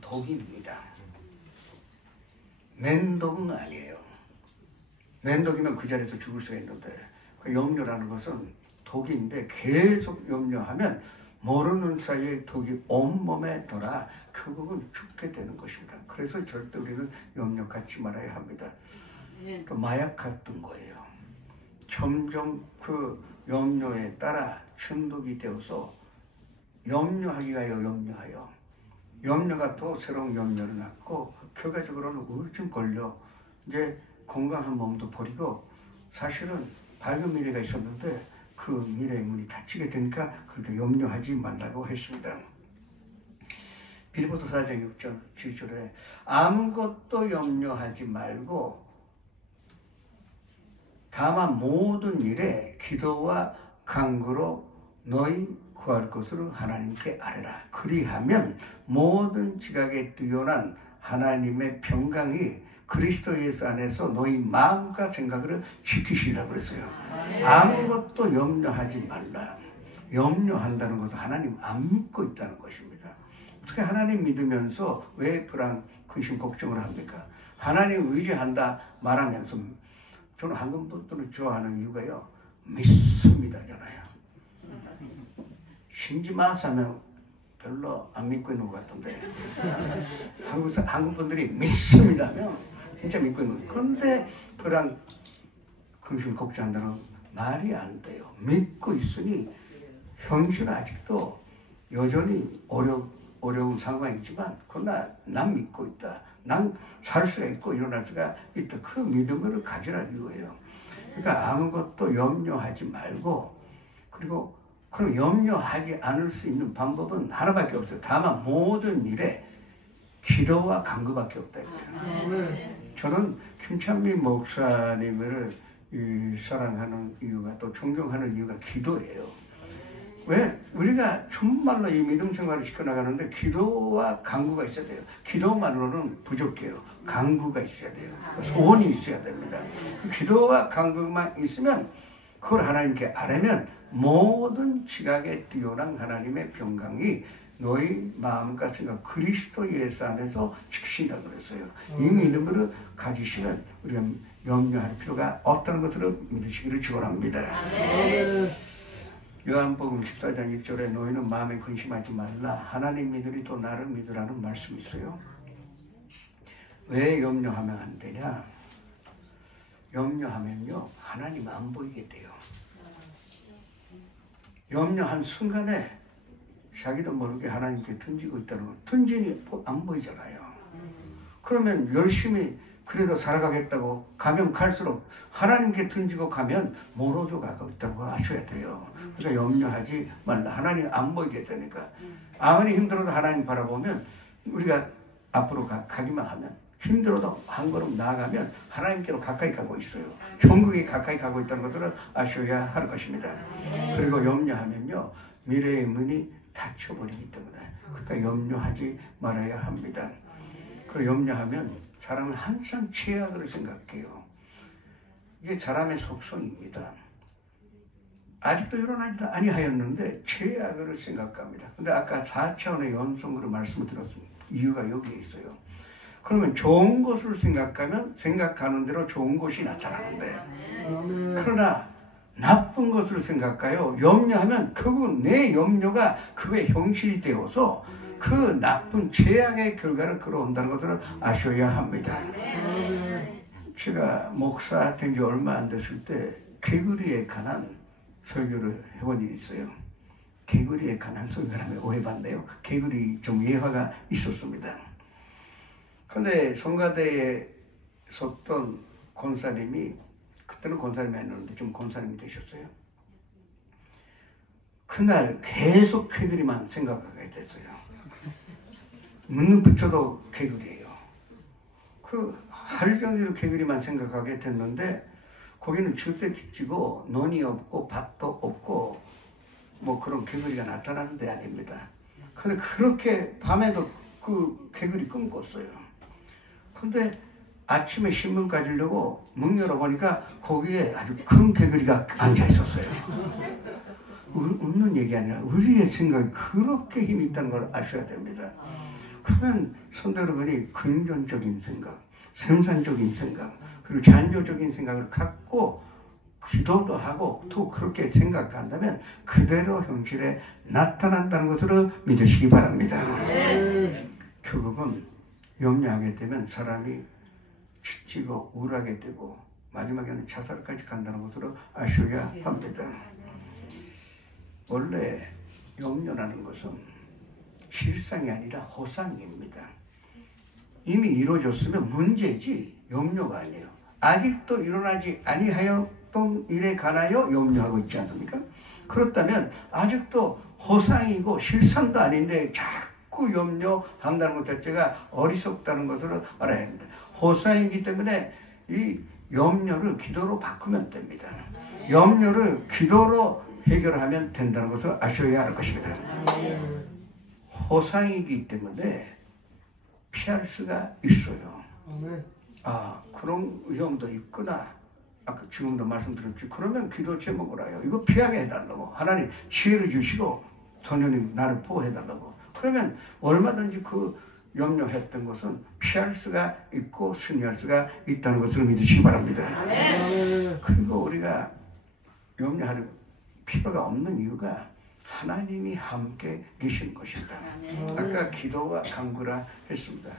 독입니다. 맨독은 아니에요. 맨독이면 그 자리에서 죽을 수가 있는데, 그 염려라는 것은 독인데 계속 염려하면 모르는 사이에 독이 온몸에 돌아 결국은 죽게 되는 것입니다. 그래서 절대 우리는 염려 갖지 말아야 합니다. 또 마약 같은 거예요. 점점 그 염려에 따라 중독이 되어서 염려하기가 염려하여 염려가 또 새로운 염려를 낳고 결과적으로는 우울증 걸려 이제 건강한 몸도 버리고 사실은 밝은 미래가 있었는데 그 미래의 문이 닫히게 되니까 그렇게 염려하지 말라고 했습니다. 빌립보서 4장 6절 7절에 아무것도 염려하지 말고 다만 모든 일에 기도와 간구로 너희 구할 것으로 하나님께 아뢰라. 그리하면 모든 지각에 뛰어난 하나님의 평강이 그리스도 예수 안에서 너희 마음과 생각을 지키시라고 그랬어요. 아무것도 염려하지 말라. 염려한다는 것은 하나님 안 믿고 있다는 것입니다. 어떻게 하나님 믿으면서 왜 불안, 근심, 걱정을 합니까? 하나님 의지한다 말하면서 저는 한국 분들을 좋아하는 이유가요. 믿습니다잖아요. 신지 마사면 별로 안 믿고 있는 것 같던데 한국 분들이 믿습니다면 진짜 믿고 있는 거예요. 그런데 불안, 근심, 걱정한다는 말이 안 돼요. 믿고 있으니 현실은 아직도 여전히 어려운 상황이지만 그러나 난 믿고 있다. 난 살 수가 있고 일어날 수가 있다. 그 믿음을 가지라 이거예요. 그러니까 아무것도 염려하지 말고 그리고 그럼 염려하지 않을 수 있는 방법은 하나밖에 없어요. 다만 모든 일에 기도와 간구밖에 없다. 저는 김찬미 목사님을 사랑하는 이유가 또 존경하는 이유가 기도예요. 왜? 우리가 정말로 이 믿음 생활을 시켜나가는데 기도와 간구가 있어야 돼요. 기도만으로는 부족해요. 간구가 있어야 돼요. 소원이 있어야 됩니다. 기도와 간구만 있으면 그걸 하나님께 아뢰면 모든 지각에 뛰어난 하나님의 평강이 너희 마음과 생각 그리스도 예수 안에서 지키신다고 그랬어요. 이 믿음을 가지시면 우리가 염려할 필요가 없다는 것으로 믿으시기를 축원합니다. 요한복음 14장 1절에 너희는 마음에 근심하지 말라. 하나님 믿으리 또 나를 믿으라는 말씀이 있어요. 왜 염려하면 안 되냐? 염려하면요 하나님 안 보이게 돼요. 염려한 순간에 자기도 모르게 하나님께 던지고 있다는 거. 던지니 안 보이잖아요. 그러면 열심히 그래도 살아가겠다고 가면 갈수록 하나님께 던지고 가면 모로도 가고 있다고 아셔야 돼요. 그러니까 염려하지 말라. 하나님 안 보이게 되니까. 아무리 힘들어도 하나님 바라보면 우리가 앞으로 가기만 하면 힘들어도 한 걸음 나아가면 하나님께로 가까이 가고 있어요. 천국에 가까이 가고 있다는 것을 아셔야 할 것입니다. 그리고 염려하면요 미래의 문이 닫혀버리기 때문에 그러니까 염려하지 말아야 합니다. 그리고 염려하면 사람은 항상 최악을 생각해요. 이게 사람의 속성입니다. 아직도 일어나지도 아니하였는데 최악을 생각합니다. 근데 아까 4차원의 연속으로 말씀을 드렸습니다. 이유가 여기에 있어요. 그러면 좋은 것을 생각하면 생각하는 대로 좋은 것이 나타나는데 그러나 나쁜 것을 생각하여 염려하면 결국은 내 염려가 그의 현실이 되어서 그 나쁜 죄악의 결과를 끌어온다는 것을 아셔야 합니다. 제가 목사 된 지 얼마 안 됐을 때 개구리에 관한 설교를 해본 일이 있어요. 개구리에 관한 설교라면 오해받네요. 개구리 좀 예화가 있었습니다. 근데 성가대에 섰던 권사님이 그때는 권사님이 아니었는데 좀 권사님이 되셨어요. 그날 계속 개구리만 생각하게 됐어요. 묻는 붙여도 개구리예요. 그 하루 종일 개구리만 생각하게 됐는데 그 거기는 주택지고 논이 없고 밭도 없고 뭐 그런 개구리가 나타나는 데 아닙니다. 근데 그렇게 밤에도 그 개구리 꿈꿨어요. 근데 아침에 신문 가지려고 문 열어보니까 거기에 아주 큰 개구리가 앉아 있었어요. 웃는 얘기 아니라 우리의 생각이 그렇게 힘이 있다는 걸 아셔야 됩니다. 그러면 성도 여러분이 긍정적인 생각, 생산적인 생각, 그리고 잔조적인 생각을 갖고 기도도 하고 또 그렇게 생각한다면 그대로 현실에 나타난다는 것으로 믿으시기 바랍니다. 결국은 염려하게 되면 사람이 지치고 우울하게 되고 마지막에는 자살까지 간다는 것으로 아셔야 합니다. 원래 염려라는 것은 실상이 아니라 허상입니다. 이미 이루어졌으면 문제지 염려가 아니에요. 아직도 일어나지 아니하였던 일에 관하여 염려하고 있지 않습니까? 그렇다면 아직도 허상이고 실상도 아닌데 자꾸 염려한다는 것 자체가 어리석다는 것을 알아야 합니다. 허상이기 때문에 이 염려를 기도로 바꾸면 됩니다. 염려를 기도로 해결하면 된다는 것을 아셔야 할 것입니다. 허상이기 때문에 피할 수가 있어요. 그런 위험도 있구나. 아까 지금도 말씀드렸지. 그러면 기도 제목을 하여 이거 피하게 해달라고. 하나님 지혜를 주시고 성령님 나를 보호해달라고. 그러면 얼마든지 그 염려했던 것은 피할 수가 있고 승리할 수가 있다는 것을 믿으시기 바랍니다. 그리고 우리가 염려할 필요가 없는 이유가 하나님이 함께 계신 것입니다. 아까 기도와 간구라 했습니다.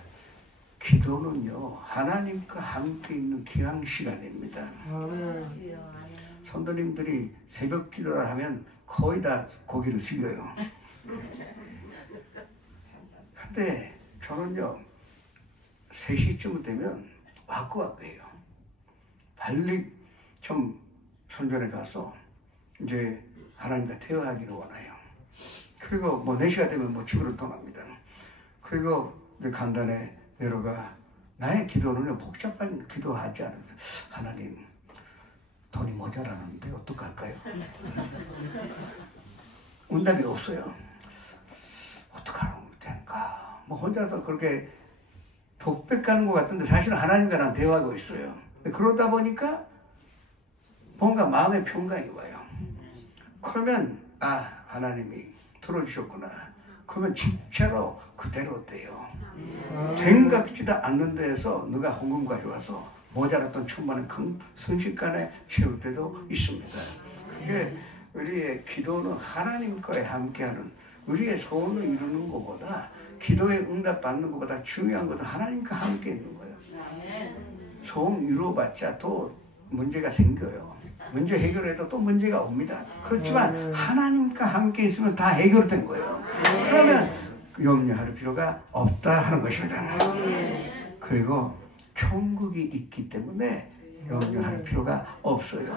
기도는요 하나님과 함께 있는 귀한 시간입니다. 성도님들이 새벽 기도를 하면 거의 다 고개를 숙여요. 근데 저는요 3시쯤 되면 와꾸와꾸해요. 빨리 좀 선전에 가서 이제 하나님과 대화하기를 원해요. 그리고 뭐 4시가 되면 뭐 집으로 떠납니다. 그리고 이제 간단에 내려가 나의 기도는 복잡한 기도하지 않아요. 하나님 돈이 모자라는데 어떡할까요? 응답이 없어요. 어떡하면 될까? 뭐 혼자서 그렇게 독백하는 것 같은데 사실은 하나님과 난 대화하고 있어요. 그러다 보니까 뭔가 마음의 평강이 와요. 그러면 하나님이 들어주셨구나. 그러면 진짜로 그대로 돼요. 생각지도 않는 데에서 누가 헌금 가져와서 모자랐던 천만원 큰 순식간에 채울 때도 있습니다. 그게 우리의 기도는 하나님과의 함께하는 우리의 소원을 이루는 것보다 기도에 응답받는 것보다 중요한 것은 하나님과 함께 있는 거예요. 소원 이루어봤자 또 문제가 생겨요. 문제 해결해도 또 문제가 옵니다. 그렇지만 하나님과 함께 있으면 다 해결된 거예요. 그러면 염려할 필요가 없다 하는 것입니다. 그리고 천국이 있기 때문에 염려할 필요가 없어요.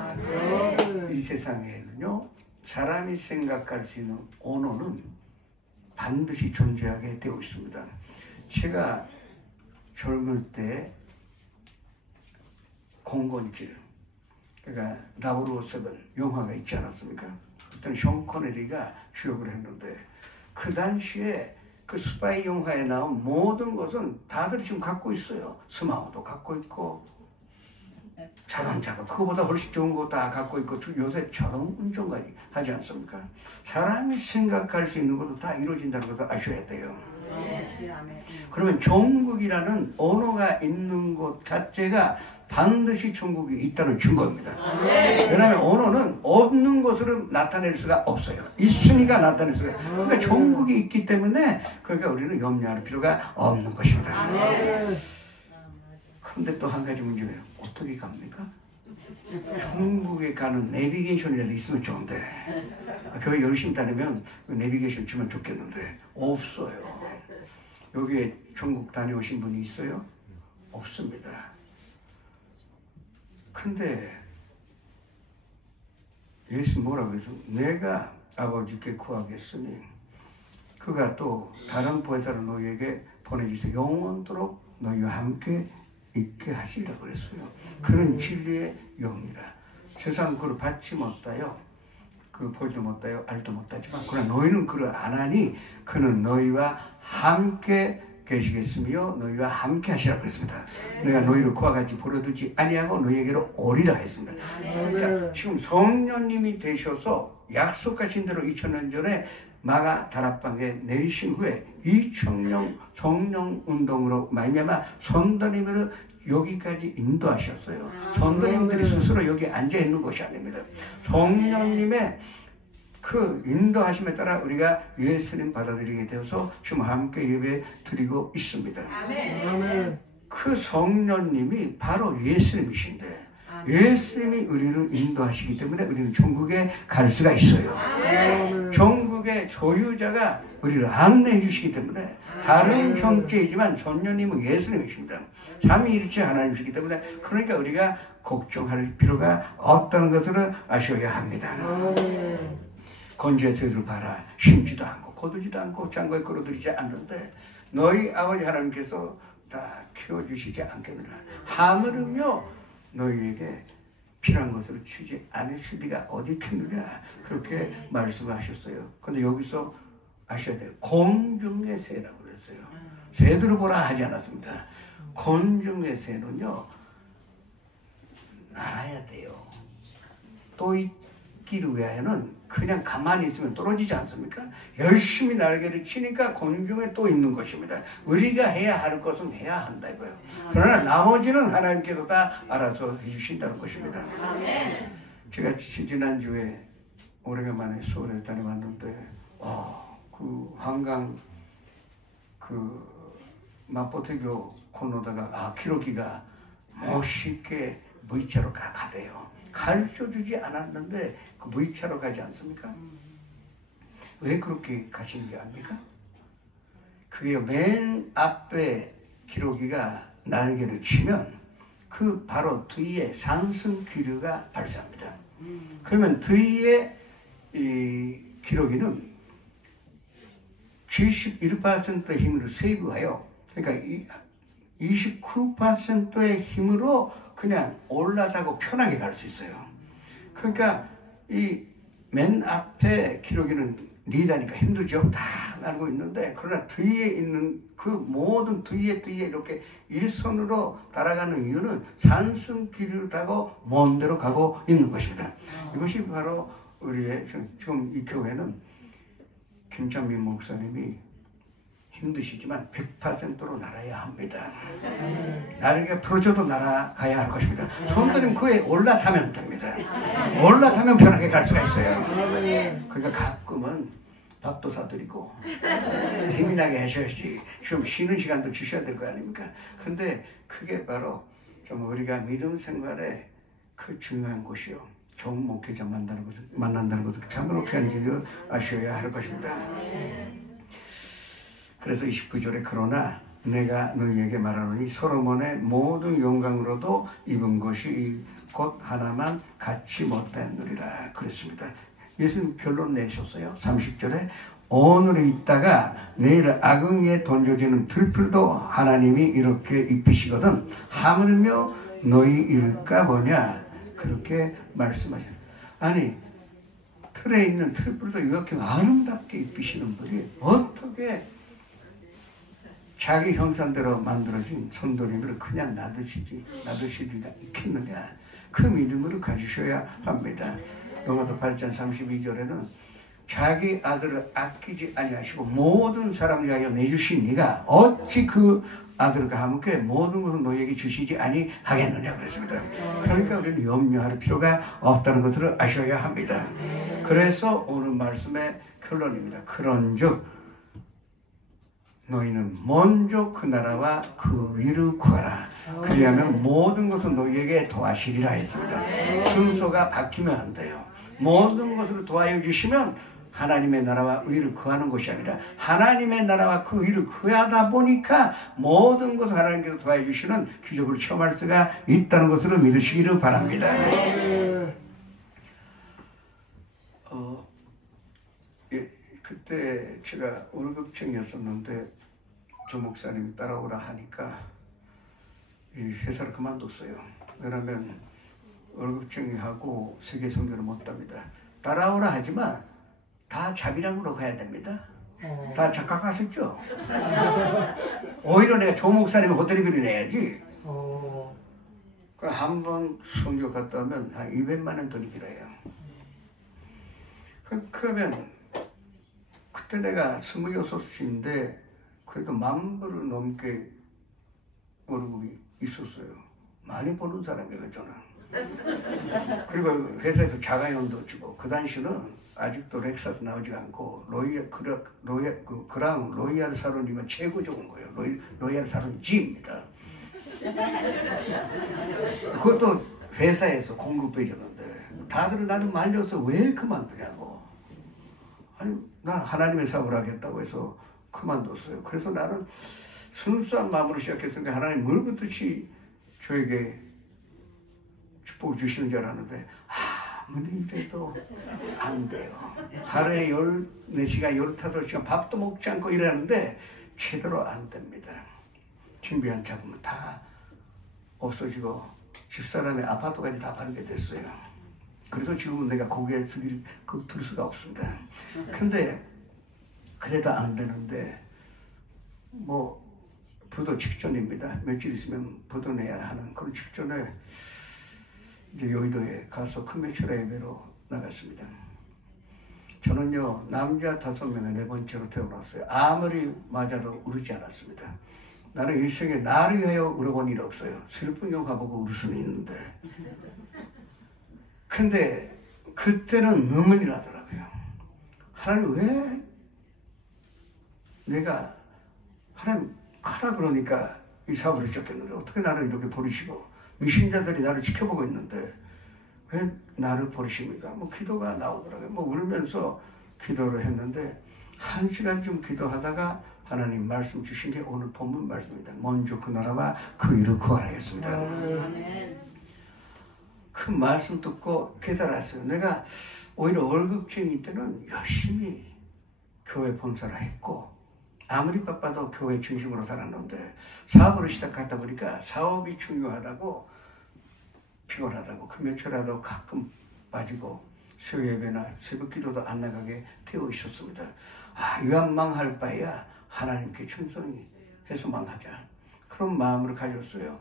이 세상에는요 사람이 생각할 수 있는 언어는 반드시 존재하게 되어 있습니다. 제가 젊을 때 공건질 그러니까 007 영화가 있지 않았습니까? 그때는 숀 코네리가 주역을 했는데 그 당시에 그 스파이 영화에 나온 모든 것은 다들 지금 갖고 있어요. 스마호도 갖고 있고 자동차도 그거보다 훨씬 좋은 거 다 갖고 있고 요새 자동 운전까지 하지 않습니까? 사람이 생각할 수 있는 것도 다 이루어진다는 것을 아셔야 돼요. 그러면 종국이라는 언어가 있는 것 자체가 반드시 천국이 있다는 증거입니다. 왜냐하면 언어는 없는 것으로 나타낼 수가 없어요. 있으니까 나타낼 수가 없어요. 그러니까 천국이 있기 때문에 그러니까 우리는 염려할 필요가 없는 것입니다. 그런데 또 한 가지 문제가 어떻게 갑니까? 천국에 가는 내비게이션이라도 있으면 좋은데 교회 열심히 다니면 내비게이션 주면 좋겠는데 없어요. 여기에 천국 다녀오신 분이 있어요? 없습니다. 근데 예수 뭐라고 해서 내가 아버지께 구하겠으니 그가 또 다른 보혜사를 너희에게 보내주세요. 영원토록 너희와 함께 있게 하시려고 그랬어요. 그는 진리의 영이라. 세상은 그를 받지 못하여 그 보지도 못하여 알도 못하지만 그러나 너희는 그를 안 하니 그는 너희와 함께 계시겠으며 너희와 함께 하시라 그랬습니다. 내가 너희를 그와 같이 버려두지 아니하고 너희에게로 오리라 했습니다. 그러니까 지금 성령님이 되셔서 약속하신 대로 2000년 전에 마가 다락방에 내리신 후에 2000년 성령 운동으로 말미암아 성도님을 여기까지 인도하셨어요. 성도님들이 스스로 여기 앉아 있는 것이 아닙니다. 성령님의 그 인도하심에 따라 우리가 예수님 받아들이게 되어서 지금 함께 예배 드리고 있습니다. 아멘. 그 성령님이 바로 예수님이신데 예수님이 우리를 인도하시기 때문에 우리는 천국에 갈 수가 있어요. 천국의 소유자가 우리를 안내해 주시기 때문에 다른 형제이지만 성령님은 예수님이십니다. 삼위일체 하나님이시기 때문에 그러니까 우리가 걱정할 필요가 없다는 것을 아셔야 합니다. 건조해서를 봐라. 심지도 않고 거두지도 않고 창고에 끌어들이지 않는데 너희 아버지 하나님께서 다 키워주시지 않겠느냐. 하물며 너희에게 필요한 것을 주지 않으실 리가 어디 있겠느냐. 그렇게 말씀하셨어요. 근데 여기서 아셔야 돼요. 공중의 새라고 그랬어요. 새들을 보라 하지 않았습니다. 공중의 새는요 날아야 돼요. 또 있기를 위하여는 그냥 가만히 있으면 떨어지지 않습니까? 열심히 날개를 치니까 공중에 또 있는 것입니다. 우리가 해야 할 것은 해야 한다고요. 그러나 나머지는 하나님께서 다 알아서 해주신다는 것입니다. 제가 지난주에 오래간만에 서울에 다녀왔는데 그 한강 그 마포대교 건너다가 기록이가 멋있게 V자로 가대요. 가르쳐주지 않았는데 그 V차로 가지 않습니까? 왜 그렇게 가시는 게 압니까? 그게 맨 앞에 기록이가 날개를 치면 그 바로 뒤에 상승 기류가 발사합니다. 그러면 뒤에 이 기록이는 71%의 힘으로 세이브하여 그러니까 29%의 힘으로 그냥 올라타고 편하게 갈 수 있어요. 그러니까 이 맨 앞에 기록이는 리다니까 힘들죠. 다 날고 있는데 그러나 뒤에 있는 그 모든 뒤에 이렇게 일선으로 따라가는 이유는 산승 기류를 타고 먼 데로 가고 있는 것입니다. 이것이 바로 우리의 지금 이 교회는 김창민 목사님이 힘드시지만 100%로 날아야 합니다. 날개 풀어줘도 날아가야 할 것입니다. 성도님 그에 올라타면 됩니다. 올라타면 편하게 갈 수가 있어요. 그러니까 가끔은 밥도 사드리고 힘이 나게 하셔야지 좀 쉬는 시간도 주셔야 될 거 아닙니까? 근데 그게 바로 좀 우리가 믿음 생활에 그 중요한 것이요. 좋은 목회자 만난다는 것을 참으로 귀한 일을 아셔야 할 것입니다. 그래서 29절에 그러나 내가 너희에게 말하노니 솔로몬의 모든 영광으로도 입은 것이 곧 하나만 갖지 못하였느니라 그랬습니다. 예수님 결론 내셨어요. 30절에 오늘 있다가 내일 악응에 던져지는 들풀도 하나님이 이렇게 입히시거든 하물며 너희 일까 보냐 그렇게 말씀하셨어요. 아니 틀에 있는 들풀도 이렇게 아름답게 입히시는 분이 어떻게 자기 형상대로 만들어진 손도림을 그냥 놔두실 리가 있겠느냐. 그 믿음으로 가주셔야 합니다. 로마서 8장 32절에는 자기 아들을 아끼지 아니하시고 모든 사람을 위하여 내주신 네가 어찌 그 아들과 함께 모든 것을 너희에게 주시지 아니하겠느냐 그랬습니다. 그러니까 우리는 염려할 필요가 없다는 것을 아셔야 합니다. 그래서 오늘 말씀의 결론입니다. 그런즉 너희는 먼저 그 나라와 그 의를 구하라. 그리하면 모든 것을 너희에게 도와주시리라 했습니다. 순서가 바뀌면 안 돼요. 모든 것을 도와여 주시면 하나님의 나라와 의를 구하는 것이 아니라 하나님의 나라와 그 의를 구하다 보니까 모든 것을 하나님께서 도와여 주시는 기적을 체험할 수가 있다는 것을 믿으시기를 바랍니다. 그때 제가 월급쟁이였었는데 조 목사님이 따라오라 하니까 이 회사를 그만뒀어요. 왜냐하면 월급쟁이하고 세계 선교를 못합니다. 따라오라 하지만 다 자비랑으로 가야 됩니다. 다 착각하셨죠? 오히려 내가 조 목사님이 호텔비를 내야지. 한 번 선교 갔다 오면 한 200만 원 돈이 들어요. 그러면 그때 내가 26인데 그래도 10,000불을 넘게 월급이 있었어요. 많이 버는 사람이에요, 저는. 그리고 회사에서 자가용도 주고, 그 당시는 아직도 렉사스 나오지 않고 로이ヤル 사론이면 최고 좋은 거예요. 로이야르 사론 G입니다. 그것도 회사에서 공급해 줬는데 다들 나는 말려서 왜 그만두냐고. 아니 난 하나님의 사업을 하겠다고 해서 그만뒀어요. 그래서 나는 순수한 마음으로 시작했으니까 하나님 물부듯이 저에게 축복을 주시는 줄 알았는데 아무리 이래도 안 돼요. 하루에 14시간, 15시간 밥도 먹지 않고 일하는데 제대로 안 됩니다. 준비한 자금은 다 없어지고 집사람의 아파트까지 다 팔게 됐어요. 그래서 지금은 내가 거기에 들 수가 없습니다. 근데 그래도 안 되는데 뭐 부도 직전입니다. 며칠 있으면 부도 내야 하는 그런 직전에 이제 여의도에 가서 큰매출 예배로 나갔습니다. 저는요 남자 5명에 4번째로 태어났어요. 아무리 맞아도 울지 않았습니다. 나는 일생에 나를 위하여 울어본 일 없어요. 슬픈 영화 보고 울 수는 있는데. 근데 그때는 의문이 나더라고요. 하나님 왜 내가 하나님 가라 그러니까 이 사업을 시작했는데 어떻게 나를 이렇게 버리시고 미신자들이 나를 지켜보고 있는데 왜 나를 버리십니까? 뭐 기도가 나오더라고요. 뭐 울면서 기도를 했는데 1시간쯤 기도하다가 하나님 말씀 주신 게 오늘 본문 말씀입니다. 먼저 그 나라와 그 일을 구하라 했습니다. 그 말씀 듣고 깨달았어요. 내가 오히려 월급쟁이 때는 열심히 교회 본사를 했고 아무리 바빠도 교회 중심으로 살았는데 사업으로 시작하다 보니까 사업이 중요하다고 피곤하다고 금요일에도 가끔 빠지고 수요 예배나 새벽 기도도 안 나가게 되어 있었습니다. 이왕 망할 바에야 하나님께 충성히 해서 망하자. 그런 마음을 가졌어요.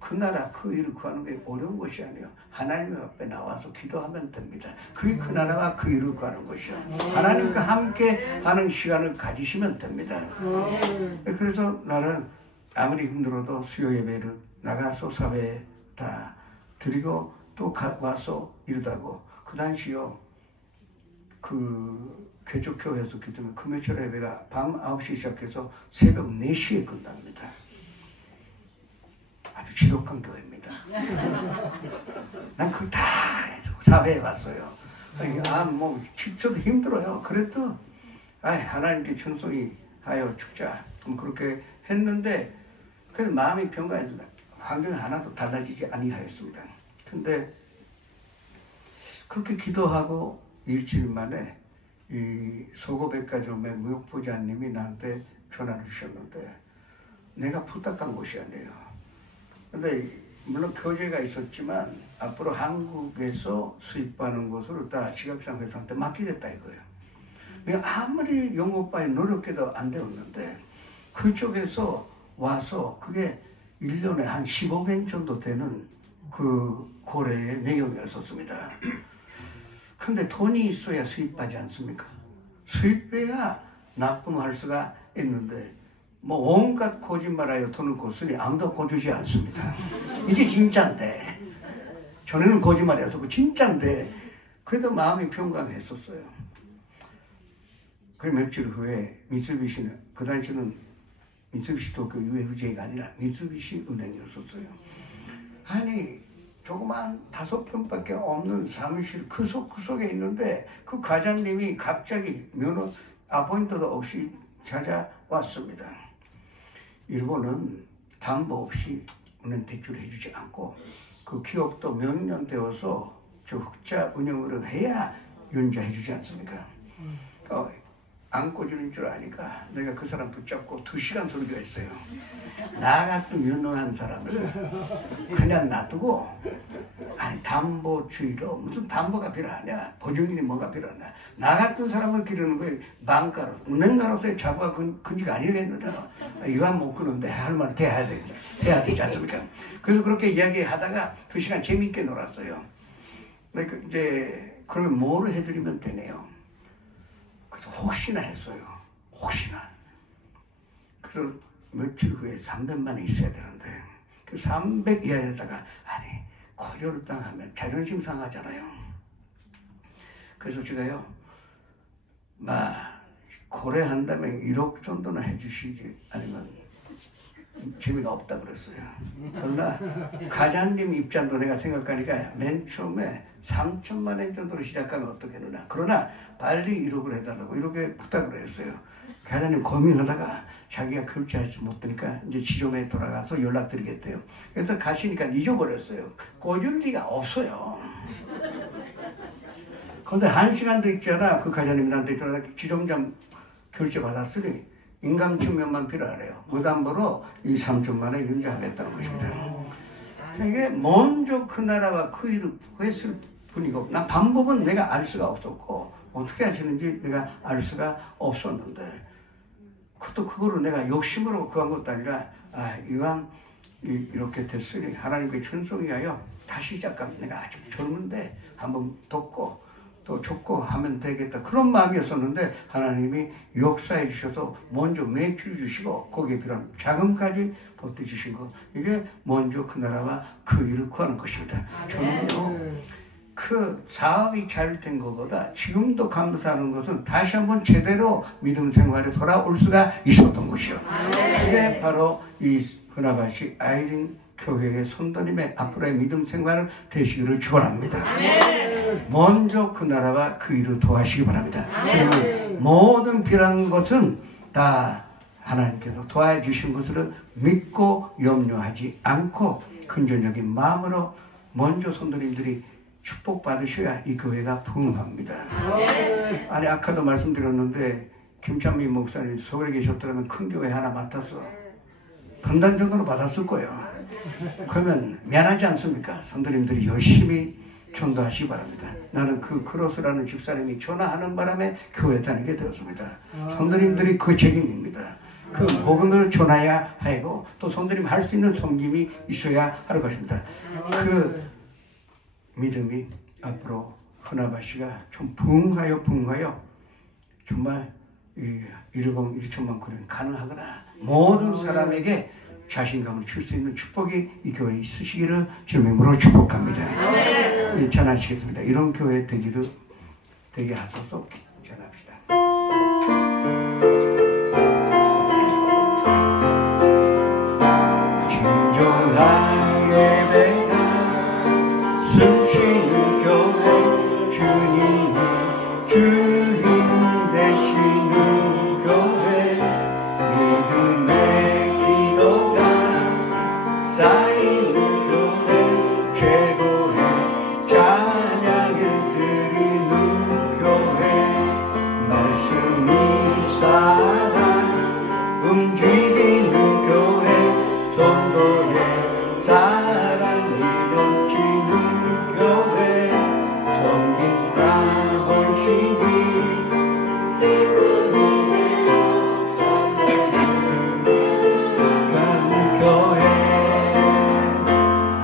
그 나라 그 일을 구하는 게 어려운 것이 아니에요. 하나님 앞에 나와서 기도하면 됩니다. 그게 그 나라와 그 일을 구하는 것이요. 하나님과 함께 하는 시간을 가지시면 됩니다. 그래서 나는 아무리 힘들어도 수요 예배를 나가서 사회에 다 드리고 또 와서 이러다고 그 당시요 그 개족교회에서 기도하면 금요일 예배가 밤 9시 시작해서 새벽 4시에 끝납니다. 아주 지독한 교회입니다. 난 그거 다 해서 사회에 왔어요. 뭐 저도 힘들어요. 그래도 하나님께 충성히 하여 죽자. 그렇게 했는데 그래서 마음이 평가해서 환경이 하나도 달라지지 아니하였습니다. 근데 그렇게 기도하고 일주일 만에 이 소고백화점의 무역부장님이 나한테 전화를 주셨는데 내가 부탁한 곳이 아니에요. 근데 물론 교제가 있었지만 앞으로 한국에서 수입하는 곳으로 다 지각상 회사한테 맡기겠다 이거예요. 내가 아무리 영업바에 노력해도 안 되었는데 그쪽에서 와서 그게 1년에 한 15개 정도 되는 그 거래의 내용이었었습니다. 근데 돈이 있어야 수입하지 않습니까? 수입해야 납품할 수가 있는데 뭐 온갖 거짓말하여 돈을 걷으니 아무도 거주지 않습니다. 이제 진짜인데 전에는 거짓말이어서 진짜인데 그래도 마음이 평강했었어요. 그 며칠 후에 미쓰비시는 그 당시는 미쓰비시 도쿄 UFJ가 아니라 미쓰비시 은행이었었어요. 아니 조그만 5평밖에 없는 사무실 그 속에 있는데 그 과장님이 갑자기 면허 아포인트도 없이 찾아왔습니다. 일본은 담보 없이 은행 대출을 해주지 않고 그 기업도 명령되어서 저 흑자 운영을 해야 연자해주지 않습니까? 안고주는 줄 아니까 내가 그 사람 붙잡고 2시간 설교했어요. 나 같은 유능한 사람을 그냥 놔두고, 아니 담보주의로 무슨 담보가 필요하냐, 보증인이 뭐가 필요하냐, 나 같은 사람을 기르는 거에 ban가로, 은행가로서의 자부가 근지가 아니겠느냐. 이왕 못 끄는데 할 말은 해야 되지 않습니까? 그래서 그렇게 이야기하다가 2시간 재미있게 놀았어요. 이제 그러면 뭐를 해드리면 되네요. 그래서 혹시나 했어요. 혹시나. 그래서 며칠 후에 300만 원 있어야 되는데, 그 300 이하에다가, 아니 고려를 당하면 자존심 상하잖아요. 그래서 제가요, 고려한다면 1억 정도는 해주시지, 아니면 재미가 없다 그랬어요. 그러나 가장님 입장도 내가 생각하니까 맨 처음에 3천만 원 정도로 시작하면 어떻겠느냐. 그러나 빨리 1억을 해달라고 이렇게 부탁을 했어요. 가장님 고민하다가 자기가 결제할 수 못하니까 이제 지점에 돌아가서 연락드리겠대요. 그래서 가시니까 잊어버렸어요. 꽂을 리가 없어요. 근데 1시간도 있잖아. 그 가장님한테 전화 지점장 결제 받았으니 인감증명만 필요하래요. 무담보로 이 3천만 원 윤제하겠다는 것입니다. 이게 먼저 그 나라와 그 일을 했을 뿐이고, 난 방법은 내가 알 수가 없었고 어떻게 하시는지 내가 알 수가 없었는데, 또 그거를 내가 욕심으로 구한 것도 아니라, 이왕 이렇게 됐으니 하나님께 충성하여 다시 시작하면, 내가 아직 젊은데 한번 돕고 또 줬고 하면 되겠다, 그런 마음이었었는데, 하나님이 역사해 주셔서 먼저 매출 주시고 거기에 필요한 자금까지 보태주신 것, 이게 먼저 그 나라와 그 일을 구하는 것입니다. 저는 그 사업이 잘 된 것보다 지금도 감사하는 것은 다시 한번 제대로 믿음 생활에 돌아올 수가 있었던 것이요. 그게 바로 이 흐나바시 아이린 교회의 손도님의 앞으로의 믿음 생활을 되시기를 축원합니다. 먼저 그 나라와 그 일을 도와시기 바랍니다. 그리고 모든 필요한 것은 다 하나님께서 도와주신 것을 믿고 염려하지 않고 근전적인 마음으로 먼저 손도님들이 축복받으셔야 이 교회가 부흥합니다. 아니 아까도 말씀드렸는데, 김찬미 목사님 서울에 계셨더라면 큰 교회 하나 맡아서 분단 정도는 받았을 거예요. 그러면 미안하지 않습니까? 손도님들이 열심히 전도하시기 바랍니다. 나는 그 크로스라는 집사님이 전화하는 바람에 교회 다니게 되었습니다. 손도님들이 그 책임입니다. 그 복음을 전해야 하고 또 손도님 할 수 있는 섬김이 있어야 할 것입니다. 그 믿음이 앞으로 흐나바시가 좀 부흥하여 정말 1억 1천만 그런 가능하거나 모든 사람에게 자신감을 줄 수 있는 축복이 이 교회에 있으시기를 주님으로 축복합니다. 전하시겠습니다. 이런 교회 되게 하소서. 전합시다. 진정한 예배가 숨쉬는 교회, 주님이 주인 되시는 교회, 믿음의 기도가 쌓이는 교회, 최고의 찬양을 드리는 교회, 말씀이 살아 움직이는 교회, 성도의 사랑이 넘치는 교회, 성김과 헌신이 가는 교회,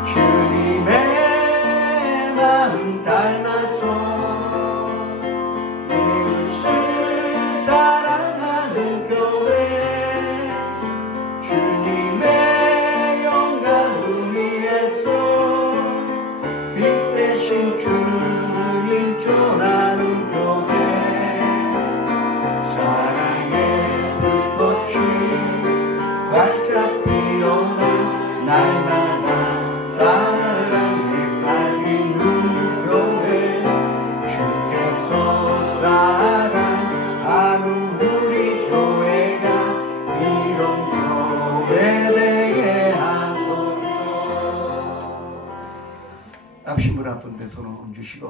주님의 마음 닮아서 이웃을 사랑하는 교회, 주님의 영광을 위해서 빛 대신 주님 전하는 교회, 사랑의 불꽃이 활짝 피어나 날마다 사랑에 빠지는 교회, 주께서 사랑하는 우리 교회가 이런 교회 되게 하소서. 앞신물 아픈데 손을 얹으시고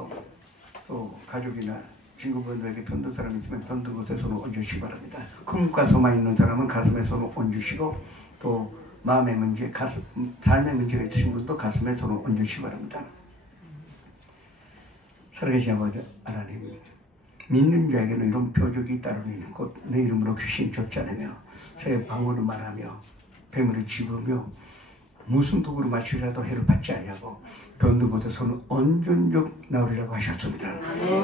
또 가족이나 친구분들에게 병든 사람 있으면 병든 곳에 손을 얹으시기 바랍니다. 꿈과 소망 있는 사람은 가슴에 손을 얹으시고, 또 마음의 문제, 삶의 문제가 있으신 분도 가슴에 손을 얹으시기 바랍니다. 살아계신 아버지 하나님, 믿는 자에게는 이런 표적이 따르니 곧 내 이름으로 귀신 쫓아내며 새 방언을 말하며 뱀을 집으며 무슨 도구로 맞추리라도 해를 받지 아니하고 병든 곳에 손을 얹은 적 나오리라고 하셨습니다.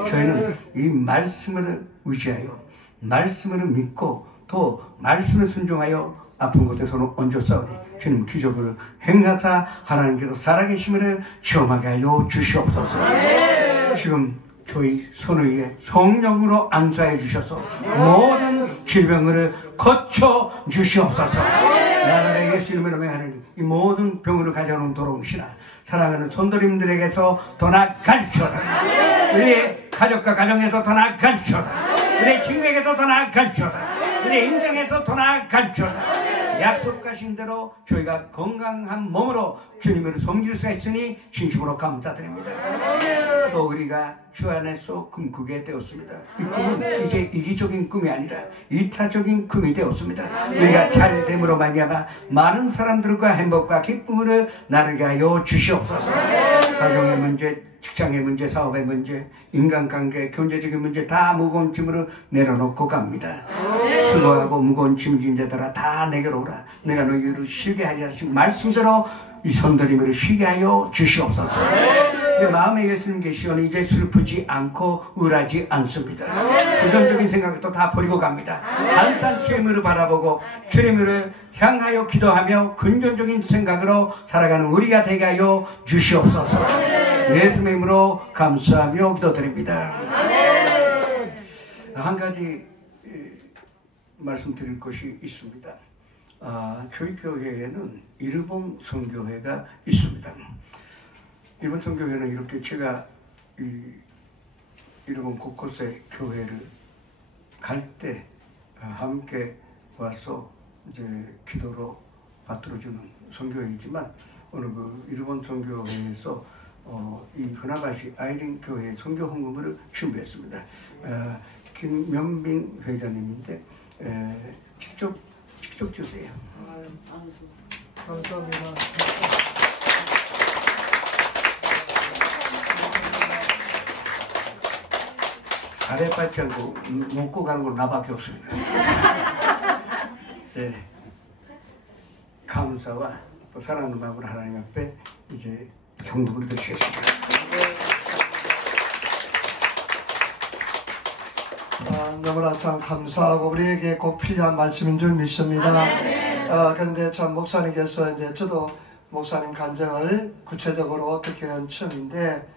저희는 이 말씀을 의지하여 말씀을 믿고 또 말씀을 순종하여 아픈 곳에 손을 얹었사오니 주님 기적을 행하사 하나님께서 살아계심을 체험하게 하여 주시옵소서. 지금 저희 손 위에 성령으로 안수하여 주셔서 모든 질병을 거쳐 주시옵소서. 나라의 예수 이름으로 명하는 이 모든 병으로 가져오는 도롱시나 사랑하는 손도림들에게서 떠나갈지어다. 우리의 가족과 가정에서 떠나갈지어다. 우리의 친구에게서 떠나갈지어다. 우리의 인생에서 떠나갈지어다. 약속하신 대로 저희가 건강한 몸으로 주님을 섬길 수 있으니 진심으로 감사드립니다. 또 우리가 주 안에서 꿈꾸게 되었습니다. 이 꿈은 이제 이기적인 꿈이 아니라 이타적인 꿈이 되었습니다. 우리가 잘됨으로 말미암아 많은 사람들과 행복과 기쁨을 나누게 하여 주시옵소서. 가정의 문제, 직장의 문제, 사업의 문제, 인간관계, 경제적인 문제 다 무거운 짐으로 내려놓고 갑니다. 수고하고 무거운 짐진 자들아 다 내게로 오라. 내가 너희를 쉬게 하리라 하신 말씀대로 이 손들림을 쉬게 하여 주시옵소서. 내 마음에 예수님 계시오니 이제 슬프지 않고 우울하지 않습니다. 부정적인 생각도 다 버리고 갑니다. 항상 주님을 바라보고 주님을 향하여 기도하며 긍정적인 생각으로 살아가는 우리가 되게 하여 주시옵소서. 예수님의 이름으로 감사하며 기도드립니다. 한 가지 말씀드릴 것이 있습니다. 저희 교회에는 일본 선교회가 있습니다. 일본 선교회는 이렇게 제가 일본 곳곳에 교회를 갈 때 함께 와서 이제 기도로 받들어주는 선교회이지만 오늘 그 일본 선교회에서 이 흔하바시 아이린 교회 선교 헌금을 준비했습니다. 김명빈 회장님인데 직접 주세요. 감사합니다. 아래받지 않고 먹고 가는 건 나밖에 없습니다. 네. 감사와 또 사랑하는 마음으로 하나님 앞에 이제 경동을 드리겠습니다. 너무나 참 감사하고 우리에게 꼭 필요한 말씀인 줄 믿습니다. 그런데 참 목사님께서 이제 저도 목사님 간증을 구체적으로 어떻게는 처음인데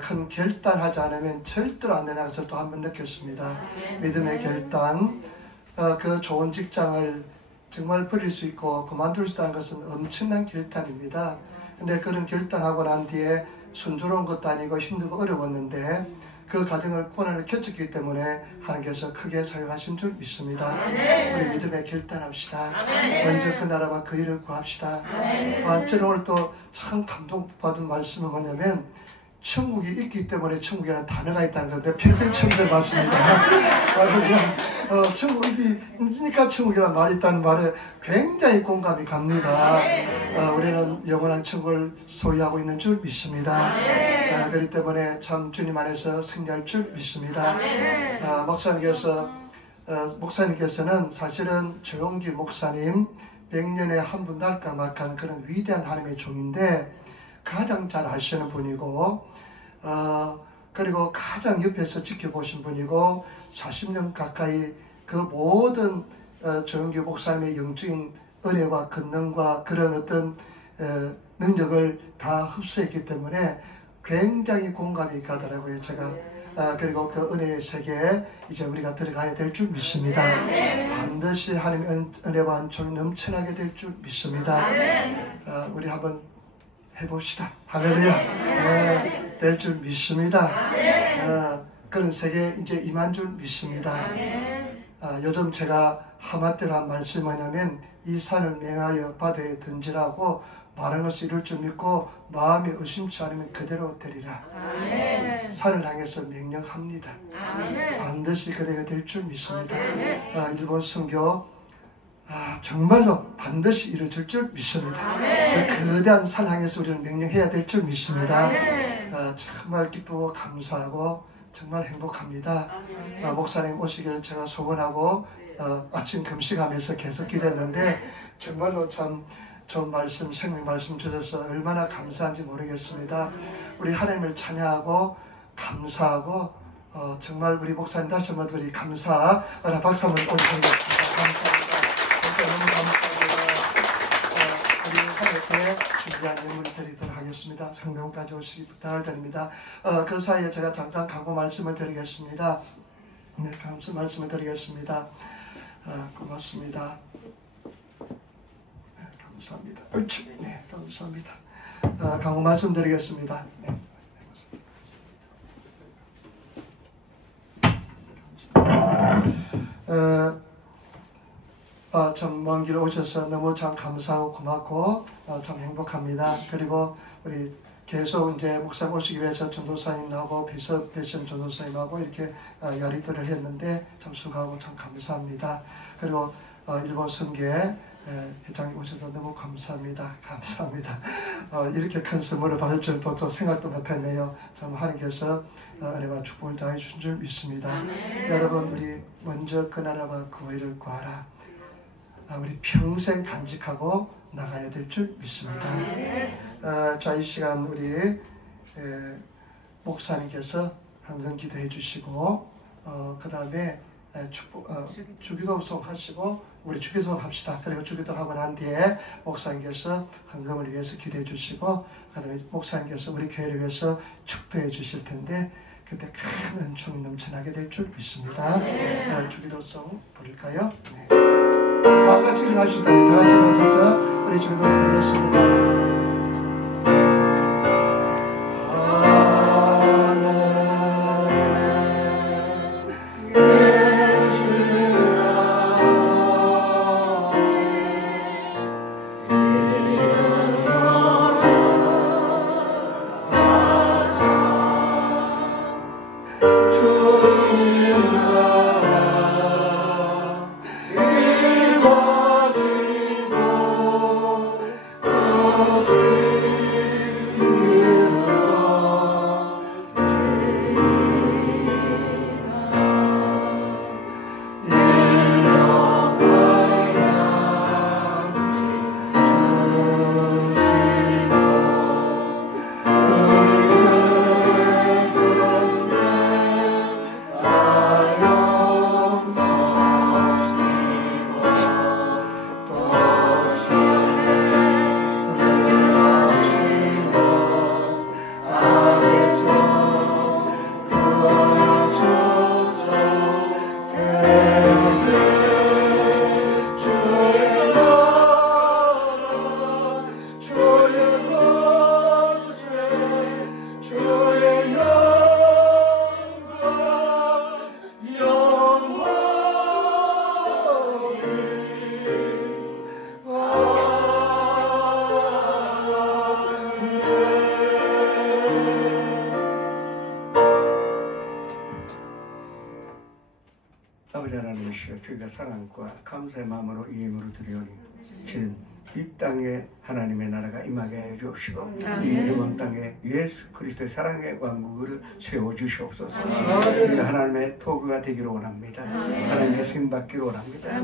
큰 결단하지 않으면 절대로 안 되는 것을 또 한 번 느꼈습니다. 믿음의 결단, 그 좋은 직장을 정말 버릴 수 있고 그만둘 수 있다는 것은 엄청난 결단입니다. 근데 그런 결단하고 난 뒤에 순조로운 것도 아니고 힘들고 어려웠는데 그 과정을 고난을 겪었기 때문에 하나님께서 크게 사용하신 줄 믿습니다. 우리 믿음에 결단합시다. 먼저 그 나라와 그 일을 구합시다. 저는 오늘 또 참 감동받은 말씀은 뭐냐면 천국이 있기 때문에 천국이라는 단어가 있다는 건데 평생 처음 들어봤습니다. 천국이 있으니까 천국이라는 말이 있다는 말에 굉장히 공감이 갑니다. 우리는 영원한 천국을 소유하고 있는 줄 믿습니다. 그렇기 때문에 참 주님 안에서 승리할 줄 믿습니다. 목사님께서는 사실은 조용기 목사님 100년에 한 분도 할까 말까 그런 위대한 하나님의 종인데 가장 잘 아시는 분이고 그리고 가장 옆에서 지켜보신 분이고 40년 가까이 그 모든 조영기 목사님의 영적인 은혜와 권능과 그런 어떤 능력을 다 흡수했기 때문에 굉장히 공감이 가더라고요. 제가 그리고 그 은혜의 세계에 이제 우리가 들어가야 될 줄 믿습니다. 반드시 하나님의 은혜와 은총이 넘쳐나게 될 줄 믿습니다. 우리 한번 해봅시다. 할렐루야. 될 줄 믿습니다. 그런 세계에 이제 임한 줄 믿습니다. 요즘 제가 하마때로 한 말씀이 뭐냐면 이 산을 맹하여 바다에 던지라고 말한 것을 이룰 줄 믿고 마음이 의심치 않으면 그대로 되리라. 산을 향해서 명령합니다. 반드시 그대가 될 줄 믿습니다. 일본 선교 정말로 반드시 이루어질 줄 믿습니다. 그 거대한 산 향해서 우리는 명령해야 될 줄 믿습니다. 정말 기쁘고 감사하고 정말 행복합니다. 목사님 오시기를 제가 소원하고 아침 금식하면서 계속 기도했는데 정말로 참 좋은 말씀, 생명 말씀 주셔서 얼마나 감사한지 모르겠습니다. 우리 하나님을 찬양하고 감사하고 정말 우리 목사님 다시 한번 우리 감사 박수 한번 올리겠습니다. 감사합니다. 너무 감사합니다. 우리 하나님께 준비한 예물을 드리도록 하겠습니다. 성령까지 오시기 부탁을 드립니다. 그 사이에 제가 잠깐 광고 말씀을 드리겠습니다. 네, 감사 말씀을 드리겠습니다. 고맙습니다. 네, 감사합니다. 네, 감사합니다. 광고 말씀드리겠습니다. 네. 참 먼 길 오셔서 너무 참 감사하고 고맙고 참 행복합니다. 그리고 우리 계속 이제 목사님 오시기 위해서 전도사님하고 비서 되신 전도사님하고 이렇게 야리들을 했는데 참 수고하고 참 감사합니다. 그리고 일본 선교회 회장님 오셔서 너무 감사합니다. 감사합니다. 이렇게 큰 선물을 받을 줄 또 생각도 못했네요. 참 하나님께서 은혜와 축복을 다해 주신 줄 믿습니다. 여러분 우리 먼저 그 나라와 그 의를 구하라. 우리 평생 간직하고 나가야 될 줄 믿습니다. 자, 이 시간 우리 목사님께서 한번 기도해 주시고 그 다음에 주기도송 하시고 우리 주기도송 합시다. 그리고 주기도 하고 난 뒤에 목사님께서 헌금을 위해서 기도해 주시고 그 다음에 목사님께서 우리 교회를 위해서 축도해 주실 텐데 그때 큰 은총이 넘쳐나게 될 줄 믿습니다. 주기도송 부를까요? 네. 다 같이 일어나시다. 다 같이 일어나셔서 우리 주기도 부르겠습니다. 아버지 하나님이시여 저희가 사랑과 감사의 마음으로 이 예물을 드리오니 주는 이 땅에 하나님의 나라가 임하게 해 주시고 이 일본 땅에 예수 그리스도의 사랑의 왕국을 세워주시옵소서. 우리가 하나님의 토구가 되기를 원합니다. 하나님의 쓰임받기를 원합니다.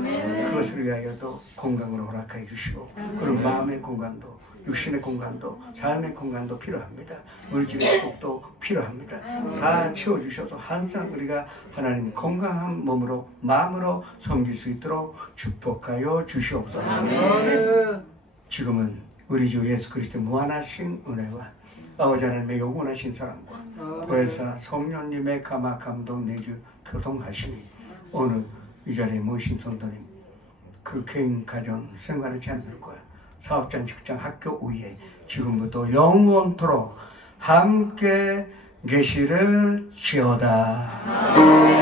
그것을 위하여도 건강을 허락해 주시고 그런 마음의 건강도 육신의 건강도 삶의 건강도 필요합니다. 물질의 회복도 필요합니다. 다 채워주셔서 항상 우리가 하나님 건강한 몸으로 마음으로 섬길 수 있도록 축복하여 주시옵소서. 지금은 우리 주 예수 그리스도의 무한하신 은혜와 아버지 하나님의 영원하신 사랑과 보혜사 성령님의 감화 감동 내주 교통하시니 오늘 이 자리에 모이신 성도님 그 개인 가정 생활의 자녀들과 사업장 직장 학교 위에 지금부터 영원토록 함께 계시를 지어다.